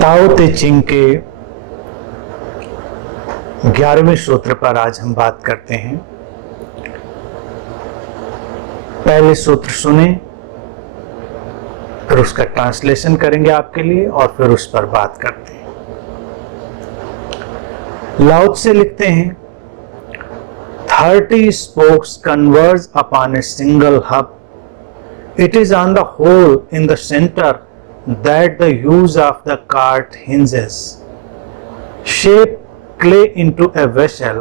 ताओ ते चिंग के 11वें सूत्र पर आज हम बात करते हैं। पहले सूत्र सुने, फिर उसका ट्रांसलेशन करेंगे आपके लिए और फिर उस पर बात करते हैं। लाओ त्से लिखते हैं, 30 spokes converge upon a single hub. It is on the hole in the center that the use of the cart hinges. Shape clay into a vessel.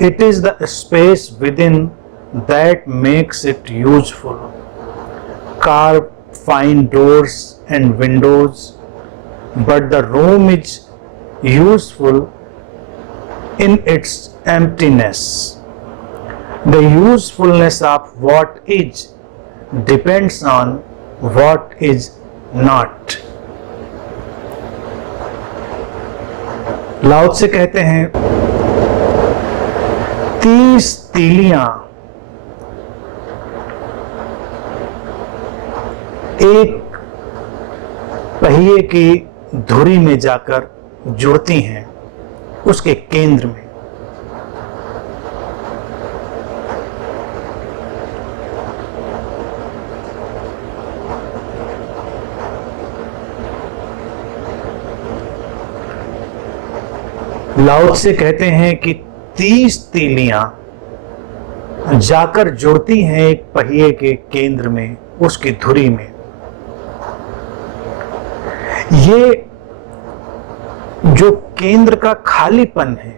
It is the space within that makes it useful. Carve fine doors and windows, but the room is useful in its emptiness. The usefulness of what is depends on what is not. लाओ त्से कहते हैं 30 तीलियां एक पहिए की धुरी में जाकर जुड़ती हैं उसके केंद्र में। लाओ त्से कहते हैं कि 30 तीलियां जाकर जुड़ती हैं एक पहिए के केंद्र में, उसकी धुरी में। ये जो केंद्र का खालीपन है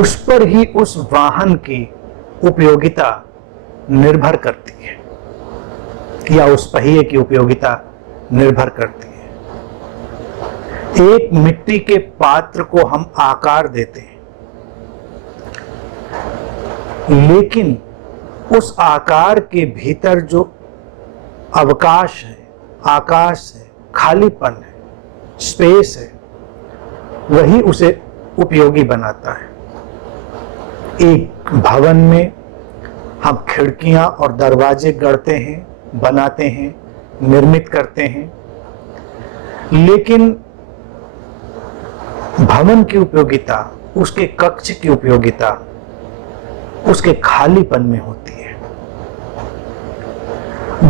उस पर ही उस वाहन की उपयोगिता निर्भर करती है या उस पहिए की उपयोगिता निर्भर करती है। एक मिट्टी के पात्र को हम आकार देते हैं, लेकिन उस आकार के भीतर जो अवकाश है, आकाश है, खालीपन है, स्पेस है, वही उसे उपयोगी बनाता है। एक भवन में हम खिड़कियां और दरवाजे गढ़ते हैं, बनाते हैं, निर्मित करते हैं, लेकिन भवन की उपयोगिता, उसके कक्ष की उपयोगिता उसके खालीपन में होती है।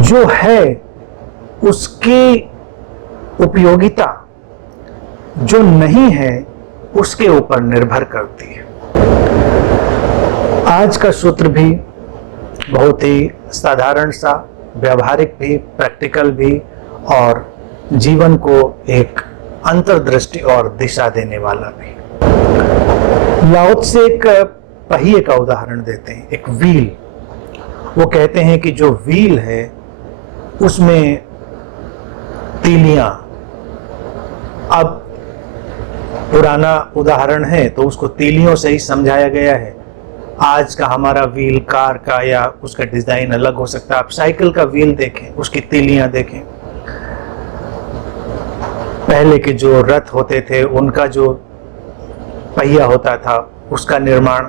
जो है उसकी उपयोगिता जो नहीं है उसके ऊपर निर्भर करती है। आज का सूत्र भी बहुत ही साधारण सा, व्यवहारिक भी, प्रैक्टिकल भी और जीवन को एक अंतर्दृष्टि और दिशा देने वाला भी। लाओ त्से एक पहिए का उदाहरण देते हैं, एक व्हील। वो कहते हैं कि जो व्हील है उसमें तीलियां, अब पुराना उदाहरण है तो उसको तीलियों से ही समझाया गया है। आज का हमारा व्हील कार का या उसका डिजाइन अलग हो सकता है। आप साइकिल का व्हील देखें, उसकी तीलियां देखें। पहले के जो रथ होते थे उनका जो पहिया होता था उसका निर्माण,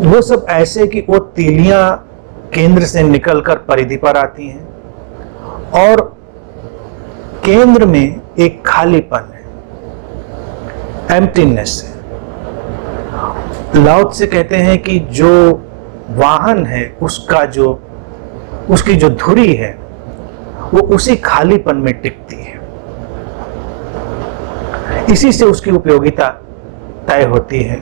वो सब ऐसे कि वो तीलियां केंद्र से निकलकर परिधि पर आती हैं और केंद्र में एक खालीपन है, एम्प्टीनेस है। लाओ त्से कहते हैं कि जो वाहन है उसका जो उसकी जो धुरी है वो उसी खालीपन में टिकती है, इसी से उसकी उपयोगिता तय होती है।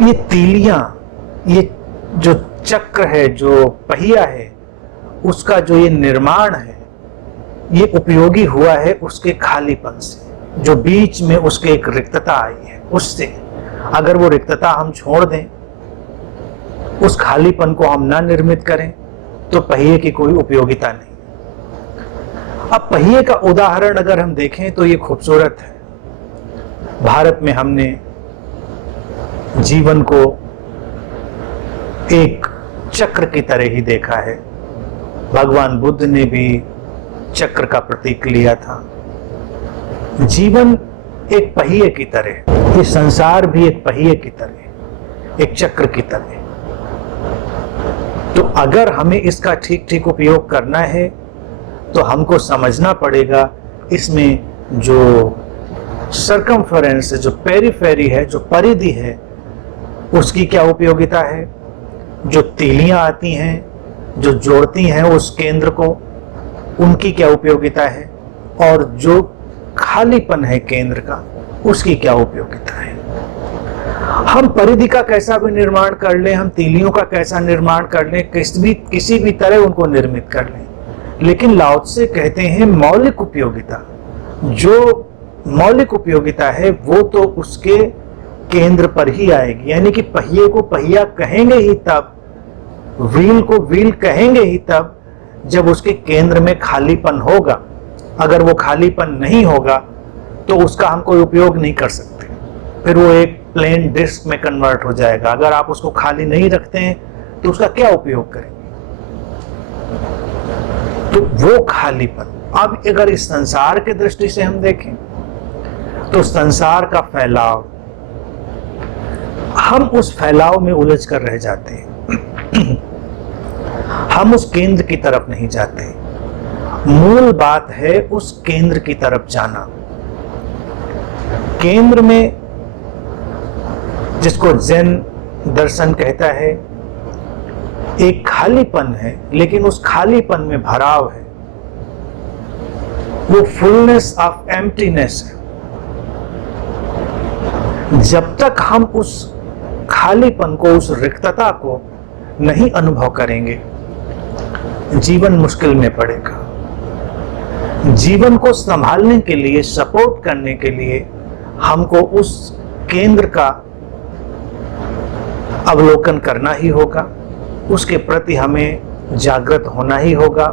ये तीलियां, ये जो चक्र है, जो पहिया है, उसका जो ये निर्माण है ये उपयोगी हुआ है उसके खालीपन से, जो बीच में उसके एक रिक्तता आई है उससे। अगर वो रिक्तता हम छोड़ दें, उस खालीपन को हम ना निर्मित करें तो पहिए की कोई उपयोगिता नहीं। अब पहिए का उदाहरण अगर हम देखें तो ये खूबसूरत है। भारत में हमने जीवन को एक चक्र की तरह ही देखा है। भगवान बुद्ध ने भी चक्र का प्रतीक लिया था। जीवन एक पहिए की तरह, ये संसार भी एक पहिए की तरह, एक चक्र की तरह। तो अगर हमें इसका ठीक ठीक उपयोग करना है तो हमको समझना पड़ेगा इसमें जो सरकमफेरेंस है, जो पेरिफेरी है, जो परिधि है, उसकी क्या उपयोगिता है, जो तीलियां आती हैं जो जोड़ती हैं उस केंद्र को, उनकी क्या उपयोगिता है, और जो खालीपन है केंद्र का, उसकी क्या उपयोगिता है। हम परिधि का कैसा भी निर्माण कर लें, हम तीलियों का कैसा निर्माण कर लें, किसी भी तरह उनको निर्मित कर लें, लेकिन लाओ त्से कहते हैं मौलिक उपयोगिता, जो मौलिक उपयोगिता है वो तो उसके केंद्र पर ही आएगी। यानी कि पहिए को पहिया कहेंगे ही तब, व्हील को व्हील कहेंगे ही तब, जब उसके केंद्र में खालीपन होगा। अगर वो खालीपन नहीं होगा तो उसका हम कोई उपयोग नहीं कर सकते, फिर वो एक प्लेन डिस्क में कन्वर्ट हो जाएगा। अगर आप उसको खाली नहीं रखते हैं तो उसका क्या उपयोग करेंगे। तो वो खालीपन, अब अगर इस संसार के दृष्टि से हम देखें तो संसार का फैलाव, हम उस फैलाव में उलझ कर रह जाते हैं हम उस केंद्र की तरफ नहीं जाते। मूल बात है उस केंद्र की तरफ जाना। केंद्र में, जिसको ज़ेन दर्शन कहता है, एक खालीपन है, लेकिन उस खालीपन में भराव है, वो फुलनेस ऑफ एम्प्टीनेस है। जब तक हम उस खालीपन को, उस रिक्तता को नहीं अनुभव करेंगे, जीवन मुश्किल में पड़ेगा। जीवन को संभालने के लिए, सपोर्ट करने के लिए हमको उस केंद्र का अवलोकन करना ही होगा, उसके प्रति हमें जागृत होना ही होगा।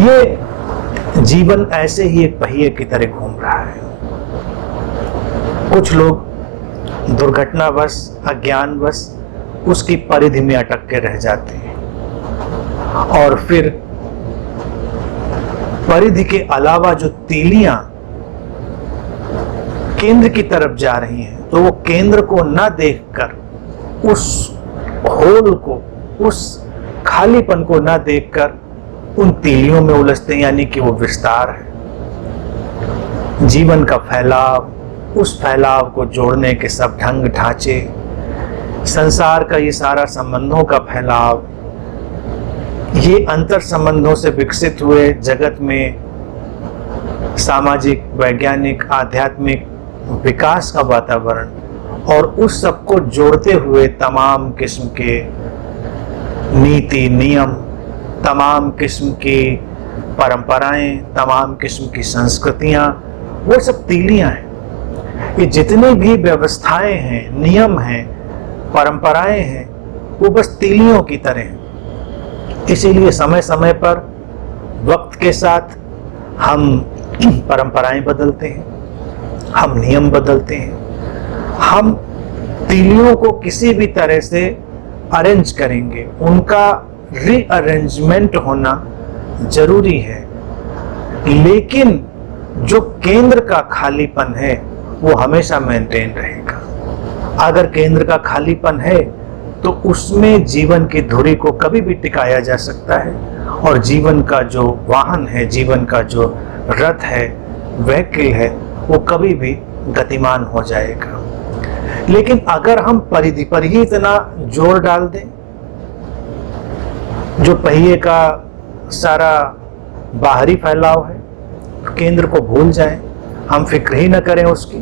ये जीवन ऐसे ही एक पहिए की तरह घूम रहा है। कुछ लोग दुर्घटनावश, अज्ञानवश उसकी परिधि में अटक के रह जाते हैं, और फिर परिधि के अलावा जो तीलियां केंद्र की तरफ जा रही हैं, तो वो केंद्र को न देखकर, उस होल को, उस खालीपन को न देखकर उन तीलियों में उलझते हैं। यानी कि वो विस्तार है, जीवन का फैलाव, उस फैलाव को जोड़ने के सब ढंग ढांचे, संसार का ये सारा संबंधों का फैलाव, ये अंतर संबंधों से विकसित हुए जगत में सामाजिक, वैज्ञानिक, आध्यात्मिक विकास का वातावरण, और उस सबको जोड़ते हुए तमाम किस्म के नीति नियम, तमाम किस्म की परंपराएं, तमाम किस्म की संस्कृतियां, वो सब तीलियां हैं। ये जितनी भी व्यवस्थाएं हैं, नियम हैं, परंपराएं हैं, वो बस तीलियों की तरह हैं। इसीलिए समय समय पर, वक्त के साथ हम परंपराएं बदलते हैं, हम नियम बदलते हैं, हम तीलियों को किसी भी तरह से अरेंज करेंगे, उनका रीअरेंजमेंट होना जरूरी है। लेकिन जो केंद्र का खालीपन है वो हमेशा मेंटेन रहेगा। अगर केंद्र का खालीपन है तो उसमें जीवन की धुरी को कभी भी टिकाया जा सकता है, और जीवन का जो वाहन है, जीवन का जो रथ है, व्हीकल है, वो कभी भी गतिमान हो जाएगा। लेकिन अगर हम परिधि पर ही इतना जोर डाल दें, जो पहिए का सारा बाहरी फैलाव है, केंद्र को भूल जाएं, हम फिक्र ही न करें उसकी,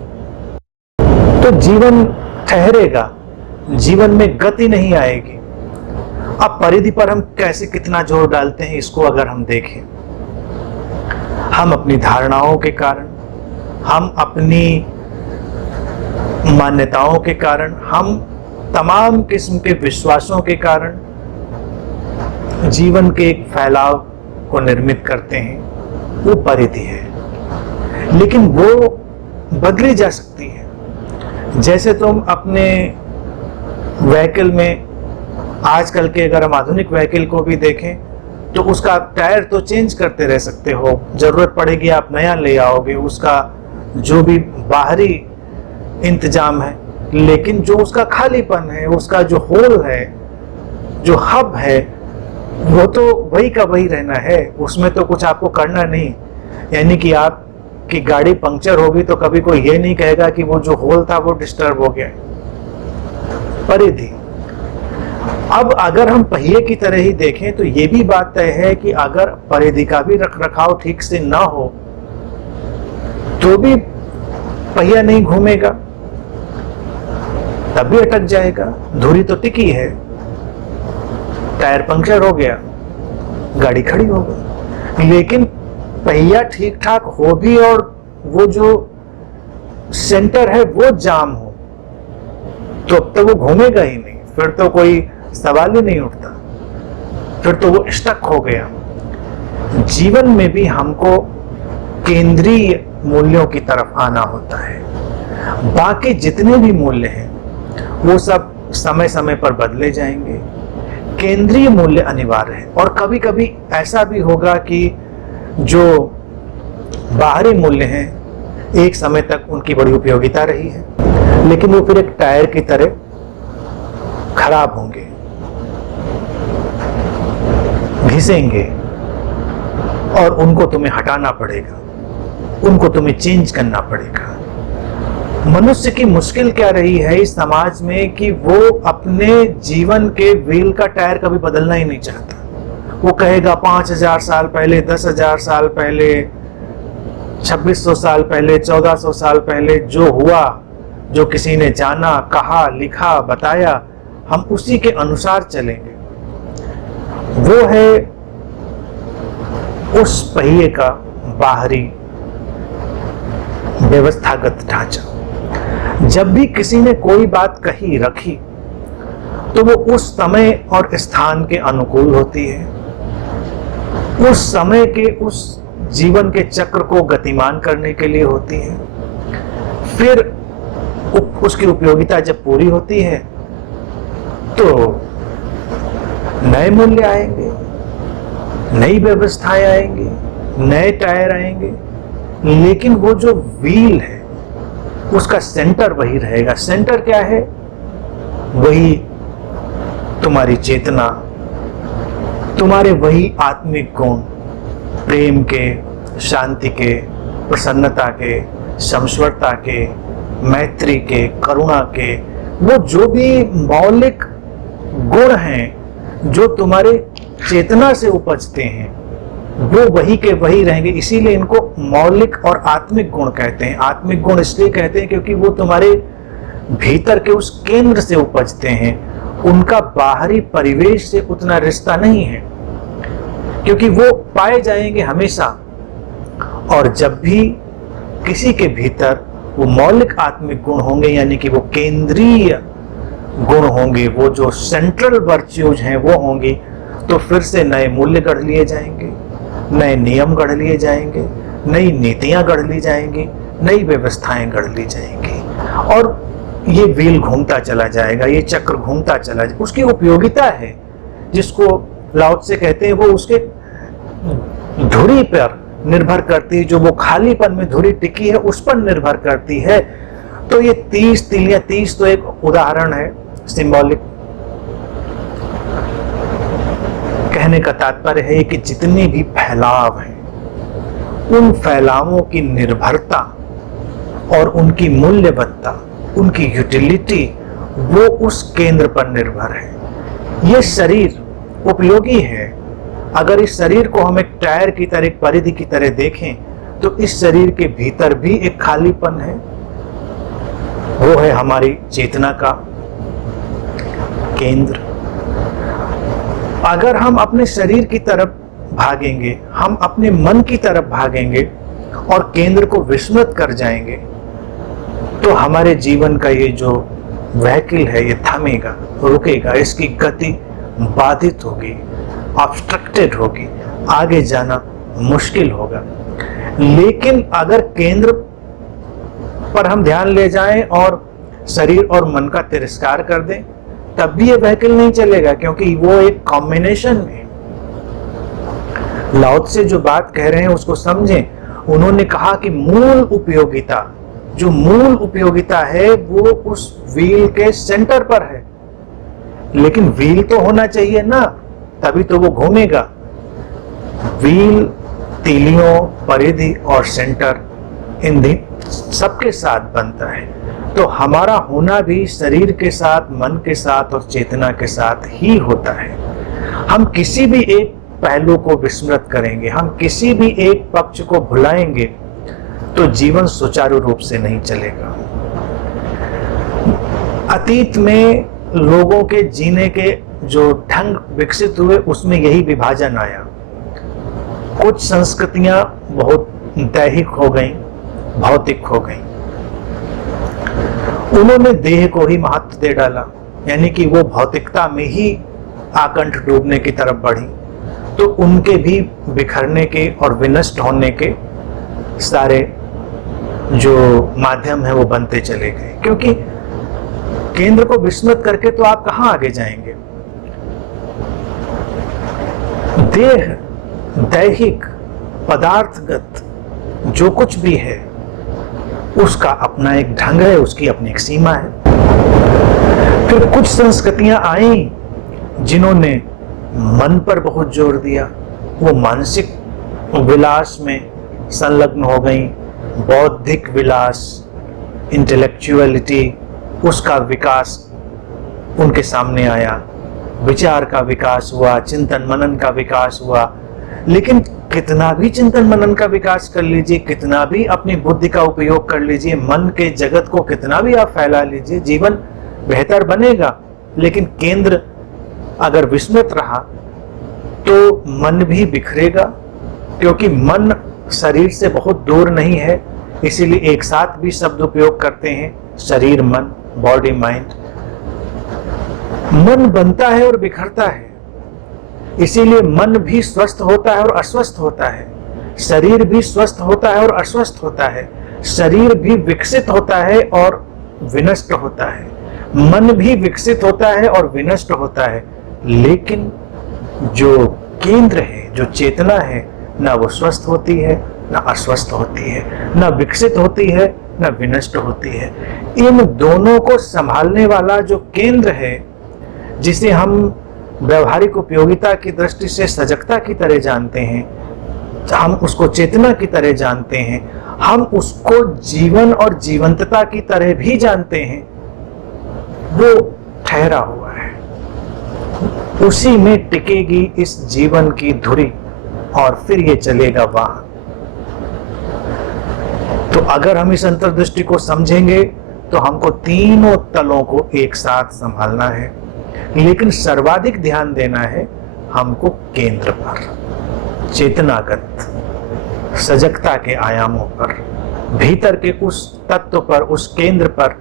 तो जीवन ठहरेगा, जीवन में गति नहीं आएगी। अब परिधि पर हम कैसे कितना जोर डालते हैं, इसको अगर हम देखें, हम अपनी धारणाओं के कारण, हम अपनी मान्यताओं के कारण, हम तमाम किस्म के विश्वासों के कारण जीवन के एक फैलाव को निर्मित करते हैं, वो परिधि है। लेकिन वो बदली जा सकती है। जैसे तुम अपने व्हीकल में, आजकल के अगर हम आधुनिक व्हीकल को भी देखें तो उसका टायर तो चेंज करते रह सकते हो, जरूरत पड़ेगी आप नया ले आओगे, उसका जो भी बाहरी इंतजाम है, लेकिन जो उसका खालीपन है, उसका जो होल है, जो हब है, वो तो वही का वही रहना है, उसमें तो कुछ आपको करना नहीं। यानी कि आपकी गाड़ी पंक्चर होगी तो कभी कोई ये नहीं कहेगा कि वो जो होल था वो डिस्टर्ब हो गया, परिधि। अब अगर हम पहिए की तरह ही देखें तो ये भी बात तय है कि अगर परिधि का भी रख रखाव ठीक से ना हो तो भी पहिया नहीं घूमेगा, तब भी अटक जाएगा। धुरी तो टिकी है, टायर पंक्चर हो गया, गाड़ी खड़ी हो गई। लेकिन पहिया ठीक ठाक हो भी और वो जो सेंटर है वो जाम हो तो अब तो वो घूमेगा ही नहीं, फिर तो कोई सवाल ही नहीं उठता, फिर तो वो स्टक हो गया। जीवन में भी हमको केंद्रीय मूल्यों की तरफ आना होता है। बाकी जितने भी मूल्य हैं वो सब समय समय पर बदले जाएंगे, केंद्रीय मूल्य अनिवार्य है। और कभी कभी ऐसा भी होगा कि जो बाहरी मूल्य हैं एक समय तक उनकी बड़ी उपयोगिता रही है, लेकिन वो फिर एक टायर की तरह खराब होंगे, घिसेंगे और उनको तुम्हें हटाना पड़ेगा, उनको तुम्हें चेंज करना पड़ेगा। मनुष्य की मुश्किल क्या रही है इस समाज में कि वो अपने जीवन के व्हील का टायर कभी बदलना ही नहीं चाहता। वो कहेगा 5000 साल पहले, 10,000 साल पहले, 2600 साल पहले, 1400 साल पहले जो हुआ, जो किसी ने जाना, कहा, लिखा, बताया, हम उसी के अनुसार चलेंगे। वो है उस पहिए का बाहरी व्यवस्थागत ढांचा। जब भी किसी ने कोई बात कही, रखी, तो वो उस समय और स्थान के अनुकूल होती है, उस समय के, उस जीवन के चक्र को गतिमान करने के लिए होती है। फिर उसकी उपयोगिता जब पूरी होती है तो नए मूल्य आएंगे, नई व्यवस्थाएं आएंगी, नए टायर आएंगे, लेकिन वो जो व्हील है उसका सेंटर वही रहेगा। सेंटर क्या है? वही तुम्हारी चेतना, तुम्हारे वही आत्मिक गुण, प्रेम के, शांति के, प्रसन्नता के, समश्वरता के, मैत्री के, करुणा के, वो जो भी मौलिक गुण हैं जो तुम्हारे चेतना से उपजते हैं वो वही के वही रहेंगे। इसीलिए इनको मौलिक और आत्मिक गुण कहते हैं। आत्मिक गुण इसलिए कहते हैं क्योंकि वो तुम्हारे भीतर के उस केंद्र से उपजते हैं, उनका बाहरी परिवेश से उतना रिश्ता नहीं है, क्योंकि वो पाए जाएंगे हमेशा। और जब भी किसी के भीतर वो मौलिक आत्मिक गुण होंगे, यानी कि वो केंद्रीय गुण होंगे, वो जो सेंट्रल वर्च्यूज हैं वो होंगी, तो फिर से नए मूल्य गढ़ लिए जाएंगे, नए नियम गढ़ लिए जाएंगे, नई नीतियां गढ़ ली जाएंगी, नई व्यवस्थाएं गढ़ ली जाएंगी, और ये व्हील घूमता चला जाएगा, ये चक्र घूमता चला जाएगा। उसकी उपयोगिता है जिसको लाओ त्से कहते हैं, वो उसके धुरी पर निर्भर करती है, जो वो खालीपन में धुरी टिकी है उस पर निर्भर करती है। तो ये 30 तिलियां, 30 तो एक उदाहरण है, सिंबॉलिक। कहने का तात्पर्य है कि जितने भी फैलाव हैं उन फैलावों की निर्भरता और उनकी मूल्यवत्ता, उनकी यूटिलिटी, वो उस केंद्र पर निर्भर है। ये शरीर उपयोगी है। अगर इस शरीर को हम एक टायर की तरह, एक परिधि की तरह देखें तो इस शरीर के भीतर भी एक खालीपन है, वो है हमारी चेतना का केंद्र। अगर हम अपने शरीर की तरफ भागेंगे, हम अपने मन की तरफ भागेंगे और केंद्र को विस्मृत कर जाएंगे, तो हमारे जीवन का ये जो व्हीकल है ये थमेगा, रुकेगा, इसकी गति बाधित होगी, ऑब्स्ट्रक्टेड होगी, आगे जाना मुश्किल होगा। लेकिन अगर केंद्र पर हम ध्यान ले जाएं और शरीर और मन का तिरस्कार कर दें, तब भी ये व्हीकल नहीं चलेगा, क्योंकि वो एक कॉम्बिनेशन में। लाओ त्से जो बात कह रहे हैं उसको समझें। उन्होंने कहा कि मूल उपयोगिता, जो मूल उपयोगिता है वो उस व्हील के सेंटर पर है। लेकिन व्हील तो होना चाहिए ना, तभी तो वो घूमेगा। व्हील तीलियों, परिधि और सेंटर इन सबके साथ बनता है। तो हमारा होना भी शरीर के साथ, मन के साथ और चेतना के साथ ही होता है। हम किसी भी एक पहलू को विस्मृत करेंगे, हम किसी भी एक पक्ष को भुलाएंगे तो जीवन सुचारू रूप से नहीं चलेगा। अतीत में लोगों के जीने के जो ढंग विकसित हुए उसमें यही विभाजन आया। कुछ संस्कृतियां बहुत दैहिक हो गईं, भौतिक हो गईं। उन्होंने देह को ही महत्व दे डाला, यानी कि वो भौतिकता में ही आकंठ डूबने की तरफ बढ़ी। तो उनके भी बिखरने के और विनष्ट होने के सारे जो माध्यम है वो बनते चले गए, क्योंकि केंद्र को विस्मृत करके तो आप कहां आगे जाएंगे। देह, दैहिक, पदार्थगत जो कुछ भी है उसका अपना एक ढंग है, उसकी अपनी एक सीमा है। फिर कुछ संस्कृतियां आई जिन्होंने मन पर बहुत जोर दिया, वो मानसिक विलास में संलग्न हो गई। बौद्धिक विलास, इंटेलेक्चुअलिटी, उसका विकास उनके सामने आया। विचार का विकास हुआ, चिंतन मनन का विकास हुआ। लेकिन कितना भी चिंतन मनन का विकास कर लीजिए, कितना भी अपनी बुद्धि का उपयोग कर लीजिए, मन के जगत को कितना भी आप फैला लीजिए, जीवन बेहतर बनेगा। लेकिन केंद्र अगर विस्मृत रहा तो मन भी बिखरेगा, क्योंकि मन शरीर से बहुत दूर नहीं है। इसीलिए एक साथ भी शब्द उपयोग करते हैं, शरीर मन, बॉडी माइंड। मन बनता है और बिखरता है, इसीलिए मन भी स्वस्थ होता है और अस्वस्थ होता है, शरीर भी स्वस्थ होता है और अस्वस्थ होता है, शरीर भी विकसित होता है और विनष्ट होता है, मन भी विकसित होता है और विनष्ट होता है। लेकिन जो केंद्र है, जो चेतना है, ना वो स्वस्थ होती है ना अस्वस्थ होती है, ना विकसित होती है ना विनष्ट होती है। इन दोनों को संभालने वाला जो केंद्र है, जिसे हम व्यवहारिक उपयोगिता की दृष्टि से सजगता की तरह जानते हैं, हम उसको चेतना की तरह जानते हैं, हम उसको जीवन और जीवंतता की तरह भी जानते हैं, वो ठहरा हुआ है। उसी में टिकेगी इस जीवन की धुरी और फिर ये चलेगा वाहन। तो अगर हम इस अंतर्दृष्टि को समझेंगे तो हमको तीनों तलों को एक साथ संभालना है, लेकिन सर्वाधिक ध्यान देना है हमको केंद्र पर, चेतनागत सजगता के आयामों पर, भीतर के उस तत्व पर, उस केंद्र पर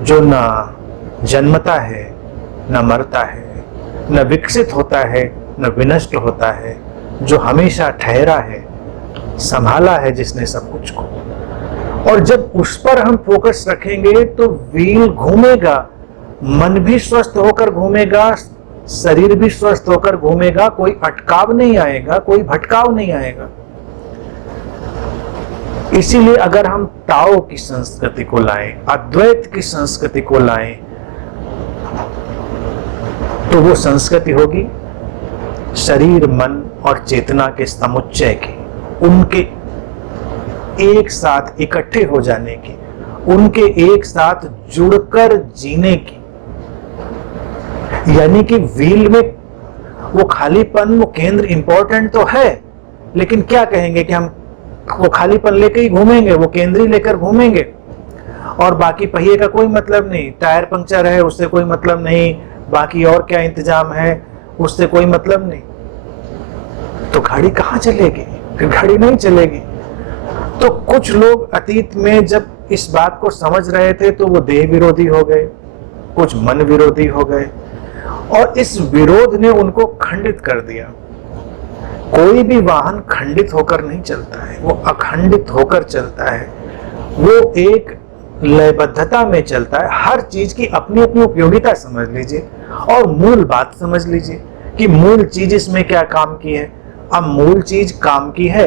जो न जन्मता है, न मरता है, न विकसित होता है, न विनष्ट होता है, जो हमेशा ठहरा है, संभाला है जिसने सब कुछ को। और जब उस पर हम फोकस रखेंगे तो व्हील घूमेगा, मन भी स्वस्थ होकर घूमेगा, शरीर भी स्वस्थ होकर घूमेगा, कोई अटकाव नहीं आएगा, कोई भटकाव नहीं आएगा। इसीलिए अगर हम ताओ की संस्कृति को लाएं, अद्वैत की संस्कृति को लाएं, तो वो संस्कृति होगी शरीर, मन और चेतना के समुच्चय की, उनके एक साथ इकट्ठे हो जाने की, उनके एक साथ जुड़कर जीने की। यानी कि व्हील में वो खालीपन, वो केंद्र इंपॉर्टेंट तो है, लेकिन क्या कहेंगे कि हम वो खालीपन लेकर ही घूमेंगे, वो केंद्र ही लेकर घूमेंगे और बाकी पहिए का कोई मतलब नहीं, टायर पंक्चर है उससे कोई मतलब नहीं, बाकी और क्या इंतजाम है उससे कोई मतलब नहीं, तो गाड़ी कहां चलेगी? फिर गाड़ी नहीं चलेगी। तो कुछ लोग अतीत में जब इस बात को समझ रहे थे तो वो देह विरोधी हो गए, कुछ मन विरोधी हो गए, और इस विरोध ने उनको खंडित कर दिया। कोई भी वाहन खंडित होकर नहीं चलता है, वो अखंडित होकर चलता है, वो एक लयबद्धता में चलता है। हर चीज की अपनी अपनी उपयोगिता समझ लीजिए और मूल बात समझ लीजिए कि मूल चीज इसमें क्या काम की है। अब मूल चीज काम की है,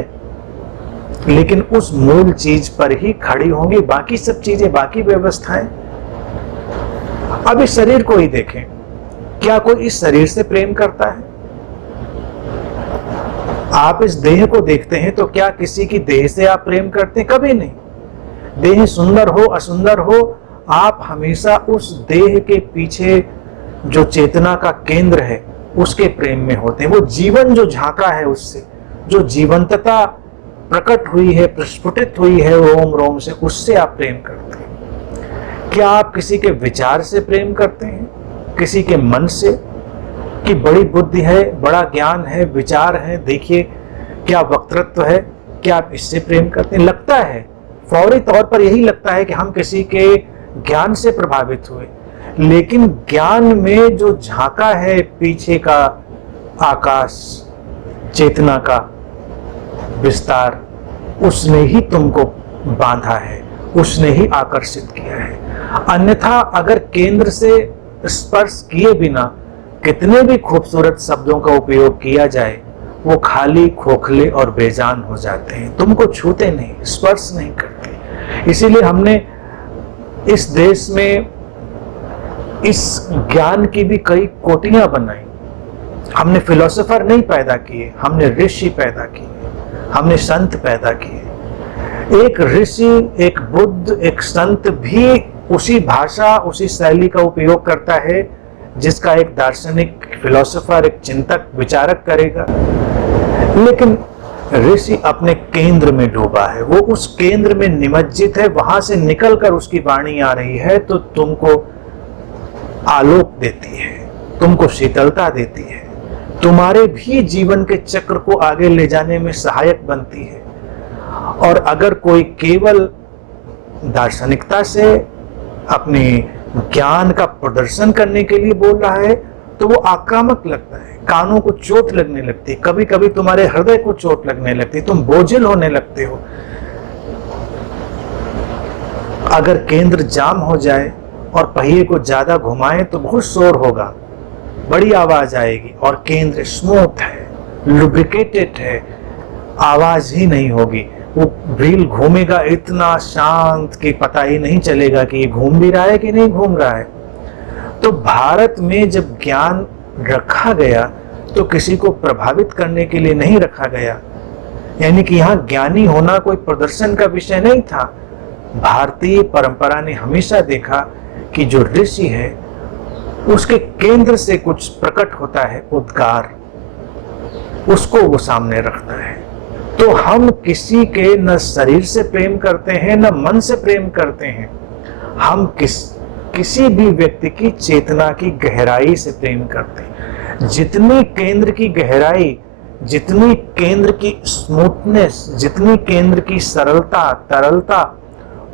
लेकिन उस मूल चीज पर ही खड़ी होंगी बाकी सब चीजें, बाकी व्यवस्थाएं। अब इस शरीर को ही देखें, क्या कोई इस शरीर से प्रेम करता है? आप इस देह को देखते हैं तो क्या किसी की देह से आप प्रेम करते हैं? कभी नहीं। देह सुंदर हो असुंदर हो, आप हमेशा उस देह के पीछे जो चेतना का केंद्र है उसके प्रेम में होते हैं। वो जीवन जो झांका है, उससे जो जीवंतता प्रकट हुई है, प्रस्फुटित हुई है रोम रोम से, उससे आप प्रेम करते हैं। क्या आप किसी के विचार से प्रेम करते हैं, किसी के मन से, कि बड़ी बुद्धि है, बड़ा ज्ञान है, विचार है, देखिए क्या वक्तृत्व है, क्या आप इससे प्रेम करते हैं? लगता है, फौरी तौर पर यही लगता है कि हम किसी के ज्ञान से प्रभावित हुए, लेकिन ज्ञान में जो झांका है पीछे का आकाश, चेतना का विस्तार, उसने ही तुमको बांधा है, उसने ही आकर्षित किया है। अन्यथा अगर केंद्र से स्पर्श किए बिना कितने भी खूबसूरत शब्दों का उपयोग किया जाए, वो खाली, खोखले और बेजान हो जाते हैं, तुमको छूते नहीं, स्पर्श नहीं करते। इसीलिए हमने इस देश में इस ज्ञान की भी कई कोटियां बनाई। हमने फिलोसोफर नहीं पैदा किए, हमने ऋषि पैदा किए, हमने संत पैदा किए। एक ऋषि, एक बुद्ध, एक संत भी उसी भाषा, उसी शैली का उपयोग करता है जिसका एक दार्शनिक, फिलोसोफर, एक चिंतक, विचारक करेगा। लेकिन ऋषि अपने केंद्र में डूबा है, वो उस केंद्र में निमज्जित है, वहां से निकलकर उसकी वाणी आ रही है तो तुमको आलोक देती है, तुमको शीतलता देती है, तुम्हारे भी जीवन के चक्र को आगे ले जाने में सहायक बनती है। और अगर कोई केवल दार्शनिकता से अपने ज्ञान का प्रदर्शन करने के लिए बोल रहा है तो वो आक्रामक लगता है, कानों को चोट लगने लगती है, कभी कभी तुम्हारे हृदय को चोट लगने लगती है, तुम बोझिल होने लगते हो। अगर केंद्र जाम हो जाए और पहिए को ज्यादा घुमाएं तो बहुत शोर होगा, बड़ी आवाज आएगी, और केंद्र स्मूथ है, लुब्रिकेटेड है, आवाज ही नहीं होगी। वो व्हील घूमेगा इतना शांत कि पता ही नहीं चलेगा कि ये घूम भी रहा है कि नहीं घूम रहा है। तो भारत में जब ज्ञान रखा गया तो किसी को प्रभावित करने के लिए नहीं रखा गया, यानी कि यहाँ ज्ञानी होना कोई प्रदर्शन का विषय नहीं था। भारतीय परंपरा ने हमेशा देखा कि जो ऋषि है उसके केंद्र से कुछ प्रकट होता है, उद्गार, उसको वो सामने रखता है। तो हम किसी के न शरीर से प्रेम करते हैं न मन से प्रेम करते हैं, हम किसी भी व्यक्ति की चेतना की गहराई से प्रेम करते हैं। जितनी केंद्र की गहराई, जितनी केंद्र की स्मूथनेस, जितनी केंद्र की सरलता, तरलता,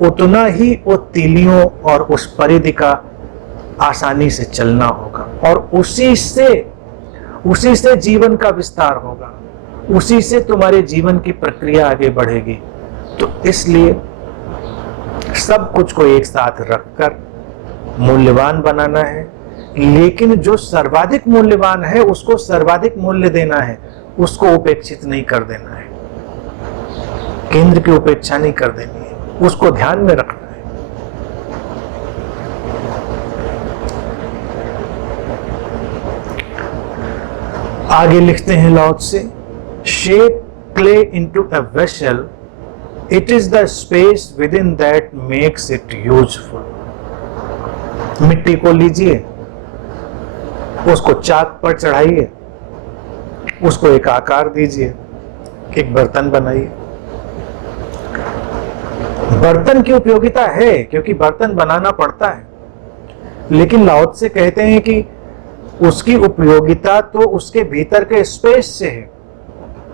उतना ही वो तीलियों और उस परिधि का आसानी से चलना होगा, और उसी से जीवन का विस्तार होगा, उसी से तुम्हारे जीवन की प्रक्रिया आगे बढ़ेगी। तो इसलिए सब कुछ को एक साथ रखकर मूल्यवान बनाना है, लेकिन जो सर्वाधिक मूल्यवान है उसको सर्वाधिक मूल्य देना है, उसको उपेक्षित नहीं कर देना है, केंद्र की उपेक्षा नहीं कर देनी है, उसको ध्यान में रखना है। आगे लिखते हैं लाओ त्से, shape clay into a vessel, it is the space within that makes it useful. मिट्टी को लीजिए, उसको चाक पर चढ़ाइए, उसको एक आकार दीजिए, एक बर्तन बनाइए। बर्तन की उपयोगिता है क्योंकि बर्तन बनाना पड़ता है, लेकिन लाओ त्से कहते हैं कि उसकी उपयोगिता तो उसके भीतर के स्पेस से है,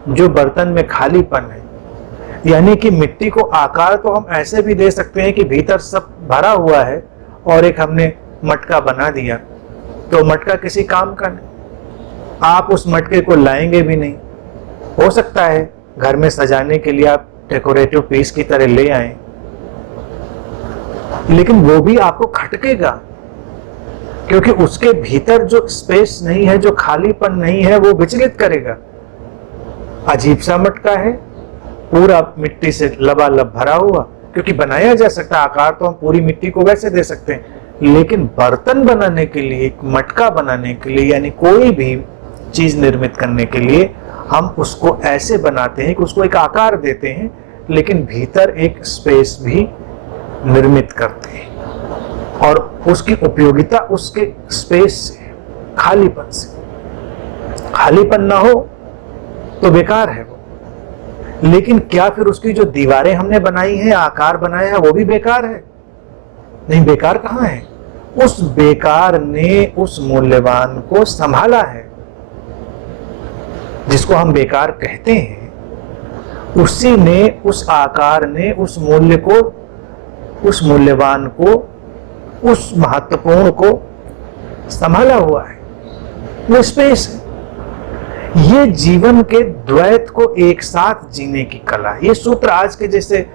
जो बर्तन में खालीपन है। यानी कि मिट्टी को आकार तो हम ऐसे भी दे सकते हैं कि भीतर सब भरा हुआ है और एक हमने मटका बना दिया, तो मटका किसी काम का नहीं, आप उस मटके को लाएंगे भी नहीं। हो सकता है घर में सजाने के लिए आप डेकोरेटिव पीस की तरह ले आए, लेकिन वो भी आपको खटकेगा, क्योंकि उसके भीतर जो स्पेस नहीं है, जो खालीपन नहीं है, वो विचलित करेगा। अजीब सा मटका है, पूरा मिट्टी से लबालब भरा हुआ, क्योंकि बनाया जा सकता है, आकार तो हम पूरी मिट्टी को वैसे दे सकते हैं, लेकिन बर्तन बनाने के लिए, मटका बनाने के लिए, यानी कोई भी चीज निर्मित करने के लिए हम उसको ऐसे बनाते हैं कि उसको एक आकार देते हैं, लेकिन भीतर एक स्पेस भी निर्मित करते हैं, और उसकी उपयोगिता उसके स्पेस से, खालीपन से। खालीपन ना हो तो बेकार है वो। लेकिन क्या फिर उसकी जो दीवारें हमने बनाई हैं, आकार बनाया है, वो भी बेकार है? नहीं, बेकार कहाँ है। उस बेकार ने उस मूल्यवान को संभाला है। जिसको हम बेकार कहते हैं, उसी ने, उस आकार ने उस मूल्य को, उस मूल्यवान को, उस महत्वपूर्ण को संभाला हुआ है। वो स्पेस है। ये जीवन के द्वैत को एक साथ जीने की कला। ये सूत्र आज के जैसे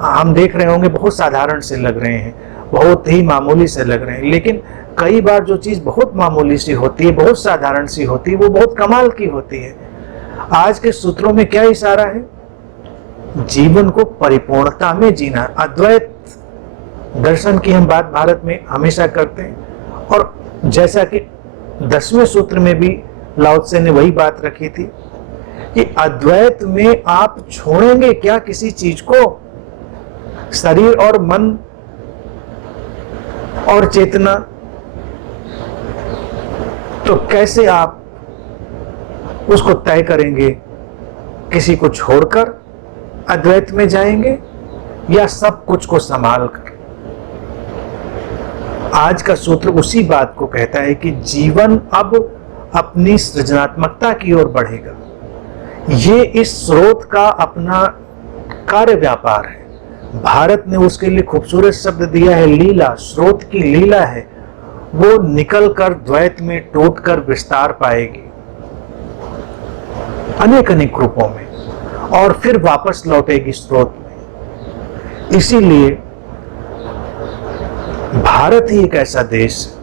हम देख रहे होंगे बहुत साधारण से लग रहे हैं, बहुत ही मामूली से लग रहे हैं, लेकिन कई बार जो चीज बहुत मामूली सी होती है, बहुत साधारण सी होती है, वो बहुत कमाल की होती है। आज के सूत्रों में क्या इशारा है? जीवन को परिपूर्णता में जीना। अद्वैत दर्शन की हम बात भारत में हमेशा करते हैं, और जैसा कि 10वें सूत्र में भी लाओ त्से ने वही बात रखी थी कि अद्वैत में आप छोड़ेंगे क्या किसी चीज को? शरीर और मन और चेतना, तो कैसे आप उसको तय करेंगे? किसी को छोड़कर अद्वैत में जाएंगे या सब कुछ को संभाल कर? आज का सूत्र उसी बात को कहता है कि जीवन अब अपनी सृजनात्मकता की ओर बढ़ेगा। ये इस स्रोत का अपना कार्य व्यापार है। भारत ने उसके लिए खूबसूरत शब्द दिया है, लीला। स्रोत की लीला है, वो निकलकर द्वैत में टूटकर विस्तार पाएगी अनेक अनेक रूपों में, और फिर वापस लौटेगी स्रोत में। इसीलिए भारत ही एक ऐसा देश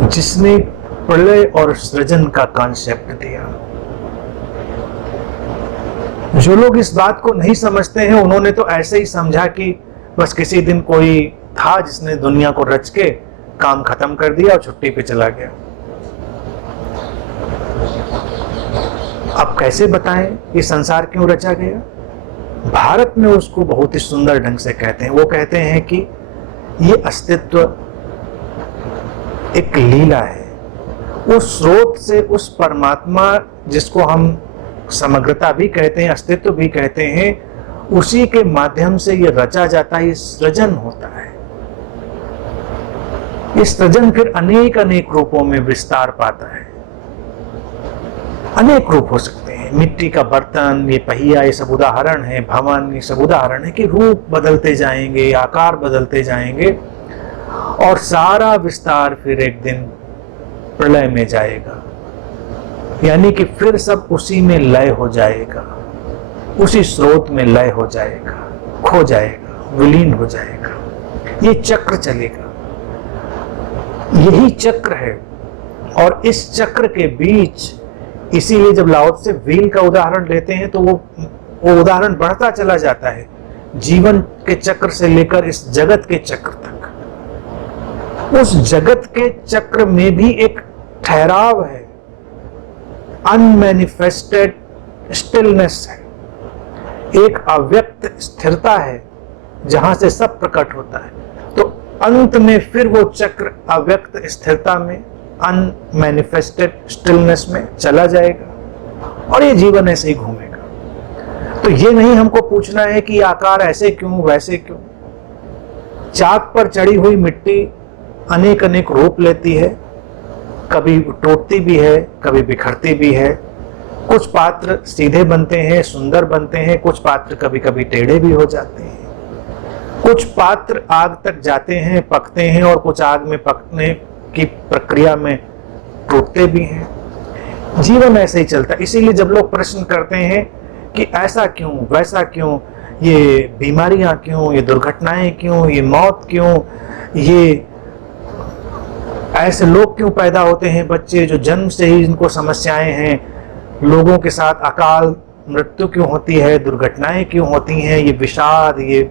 जिसने प्रलय और सृजन का कॉन्सेप्ट दिया। जो लोग इस बात को नहीं समझते हैं, उन्होंने तो ऐसे ही समझा कि बस किसी दिन कोई था जिसने दुनिया को रच के काम खत्म कर दिया और छुट्टी पे चला गया। अब कैसे बताएं ये संसार क्यों रचा गया? भारत में उसको बहुत ही सुंदर ढंग से कहते हैं। वो कहते हैं कि ये अस्तित्व एक लीला है। उस स्रोत से, उस परमात्मा जिसको हम समग्रता भी कहते हैं, अस्तित्व भी कहते हैं, उसी के माध्यम से ये रचा जाता है, ये सृजन होता है। ये सृजन फिर अनेक अनेक रूपों में विस्तार पाता है। अनेक रूप हो सकते हैं। मिट्टी का बर्तन, ये पहिया, ये सब उदाहरण है। भवन, ये सब उदाहरण है कि रूप बदलते जाएंगे, आकार बदलते जाएंगे, और सारा विस्तार फिर एक दिन प्रलय में जाएगा। यानी कि फिर सब उसी में लय हो जाएगा, उसी स्रोत में लय हो जाएगा, खो जाएगा, विलीन हो जाएगा। ये चक्र चलेगा। यही चक्र है, और इस चक्र के बीच, इसीलिए जब लाओ त्से व्हील का उदाहरण लेते हैं तो वो उदाहरण बढ़ता चला जाता है, जीवन के चक्र से लेकर इस जगत के चक्र तक। उस जगत के चक्र में भी एक ठहराव है, अनमैनिफेस्टेड स्टिलनेस है, एक अव्यक्त स्थिरता है जहां से सब प्रकट होता है। तो अंत में फिर वो चक्र अव्यक्त स्थिरता में, अनमैनिफेस्टेड स्टिलनेस में चला जाएगा, और ये जीवन ऐसे ही घूमेगा। तो ये नहीं हमको पूछना है कि आकार ऐसे क्यों, वैसे क्यों। चाक पर चढ़ी हुई मिट्टी अनेक अनेक रूप लेती है, कभी टूटती भी है, कभी बिखरती भी है। कुछ पात्र सीधे बनते हैं, सुंदर बनते हैं, कुछ पात्र कभी कभी टेढ़े भी हो जाते हैं। कुछ पात्र आग तक जाते हैं, पकते हैं, और कुछ आग में पकने की प्रक्रिया में टूटते भी हैं। जीवन ऐसे ही चलता है। इसीलिए जब लोग प्रश्न करते हैं कि ऐसा क्यों, वैसा क्यों, ये बीमारियां क्यों, ये दुर्घटनाएं क्यों, ये मौत क्यों, ये ऐसे लोग क्यों पैदा होते हैं, बच्चे जो जन्म से ही इनको समस्याएं हैं, लोगों के साथ अकाल मृत्यु क्यों होती है, दुर्घटनाएं क्यों होती हैं, ये विषाद, ये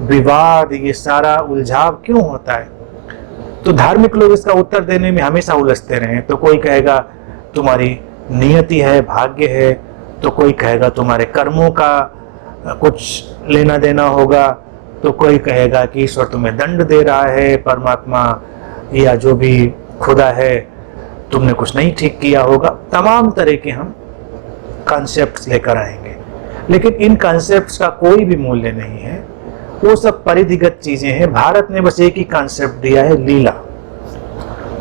विवाद, ये सारा उलझाव क्यों होता है? तो धार्मिक लोग इसका उत्तर देने में हमेशा उलझते रहे। तो कोई कहेगा तुम्हारी नियति है, भाग्य है, तो कोई कहेगा तुम्हारे कर्मों का कुछ लेना देना होगा, तो कोई कहेगा कि ईश्वर तुम्हें दंड दे रहा है, परमात्मा या जो भी खुदा है तुमने कुछ नहीं ठीक किया होगा। तमाम तरह के हम कॉन्सेप्ट्स लेकर आएंगे, लेकिन इन कॉन्सेप्ट्स का कोई भी मूल्य नहीं है, वो सब परिधिगत चीजें हैं। भारत ने बस एक ही कॉन्सेप्ट दिया है, लीला,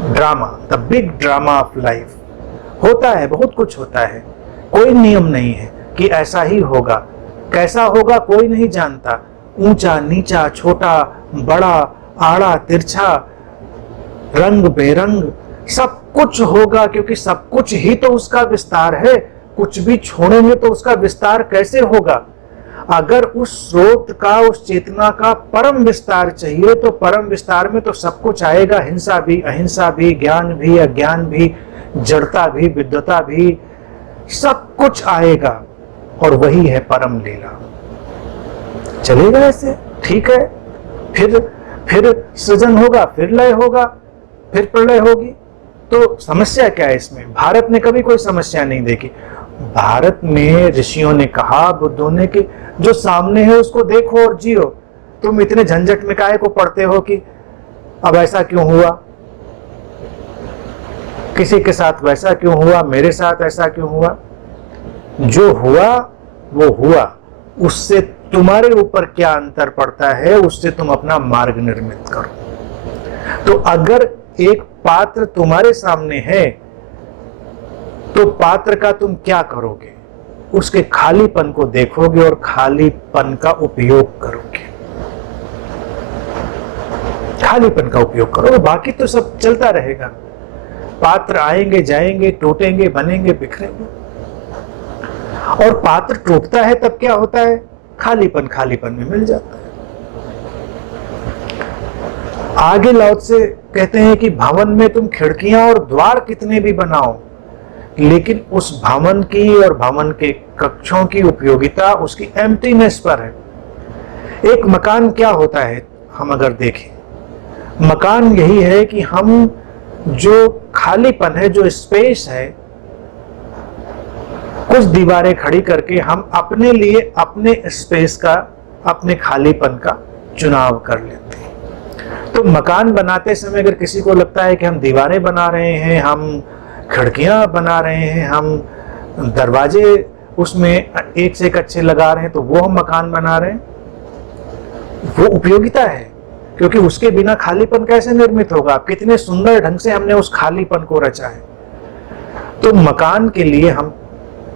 drama, the big drama of life. होता है, बहुत कुछ होता है, कोई नियम नहीं है कि ऐसा ही होगा, कैसा होगा कोई नहीं जानता। ऊंचा नीचा, छोटा बड़ा, आड़ा तिरछा, रंग बेरंग, सब कुछ होगा, क्योंकि सब कुछ ही तो उसका विस्तार है। कुछ भी छोड़ेंगे तो उसका विस्तार कैसे होगा? अगर उस स्रोत का, उस चेतना का परम विस्तार चाहिए तो परम विस्तार में तो सब कुछ आएगा, हिंसा भी, अहिंसा भी, ज्ञान भी, अज्ञान भी, जड़ता भी, विद्वता भी, सब कुछ आएगा, और वही है परम लीला। चलेगा ऐसे? ठीक है। फिर सृजन होगा, फिर लय होगा, फिर प्रलय होगी, तो समस्या क्या है इसमें? भारत ने कभी कोई समस्या नहीं देखी। भारत में ऋषियों ने कहा, बुद्धों ने, कि जो सामने है उसको देखो और जियो। तुम इतने झंझट में काहे को पड़ते हो कि अब ऐसा क्यों हुआ, किसी के साथ वैसा क्यों हुआ, मेरे साथ ऐसा क्यों हुआ? जो हुआ वो हुआ, उससे तुम्हारे ऊपर क्या अंतर पड़ता है, उससे तुम अपना मार्ग निर्मित करो। तो अगर एक पात्र तुम्हारे सामने है तो पात्र का तुम क्या करोगे? उसके खालीपन को देखोगे और खालीपन का उपयोग करोगे, खालीपन का उपयोग करोगे, बाकी तो सब चलता रहेगा। पात्र आएंगे जाएंगे, टूटेंगे, बनेंगे, बिखरेंगे। और पात्र टूटता है तब क्या होता है? खालीपन खालीपन में मिल जाता है। आगे लाओ से कहते हैं कि भवन में तुम खिड़कियां और द्वार कितने भी बनाओ, लेकिन उस भवन की और भवन के कक्षों की उपयोगिता उसकी एम्प्टीनेस पर है। एक मकान क्या होता है, हम अगर देखें, मकान यही है कि हम जो खालीपन है, जो स्पेस है, कुछ दीवारें खड़ी करके हम अपने लिए अपने स्पेस का, अपने खालीपन का चुनाव कर लेते हैं। तो मकान बनाते समय अगर किसी को लगता है कि हम दीवारें बना रहे हैं, हम खिड़कियां बना रहे हैं, हम दरवाजे उसमें एक से एक अच्छे लगा रहे हैं, तो वो हम मकान बना रहे हैं, वो उपयोगिता है। क्योंकि उसके बिना खालीपन कैसे निर्मित होगा? कितने सुंदर ढंग से हमने उस खालीपन को रचा है। तो मकान के लिए हम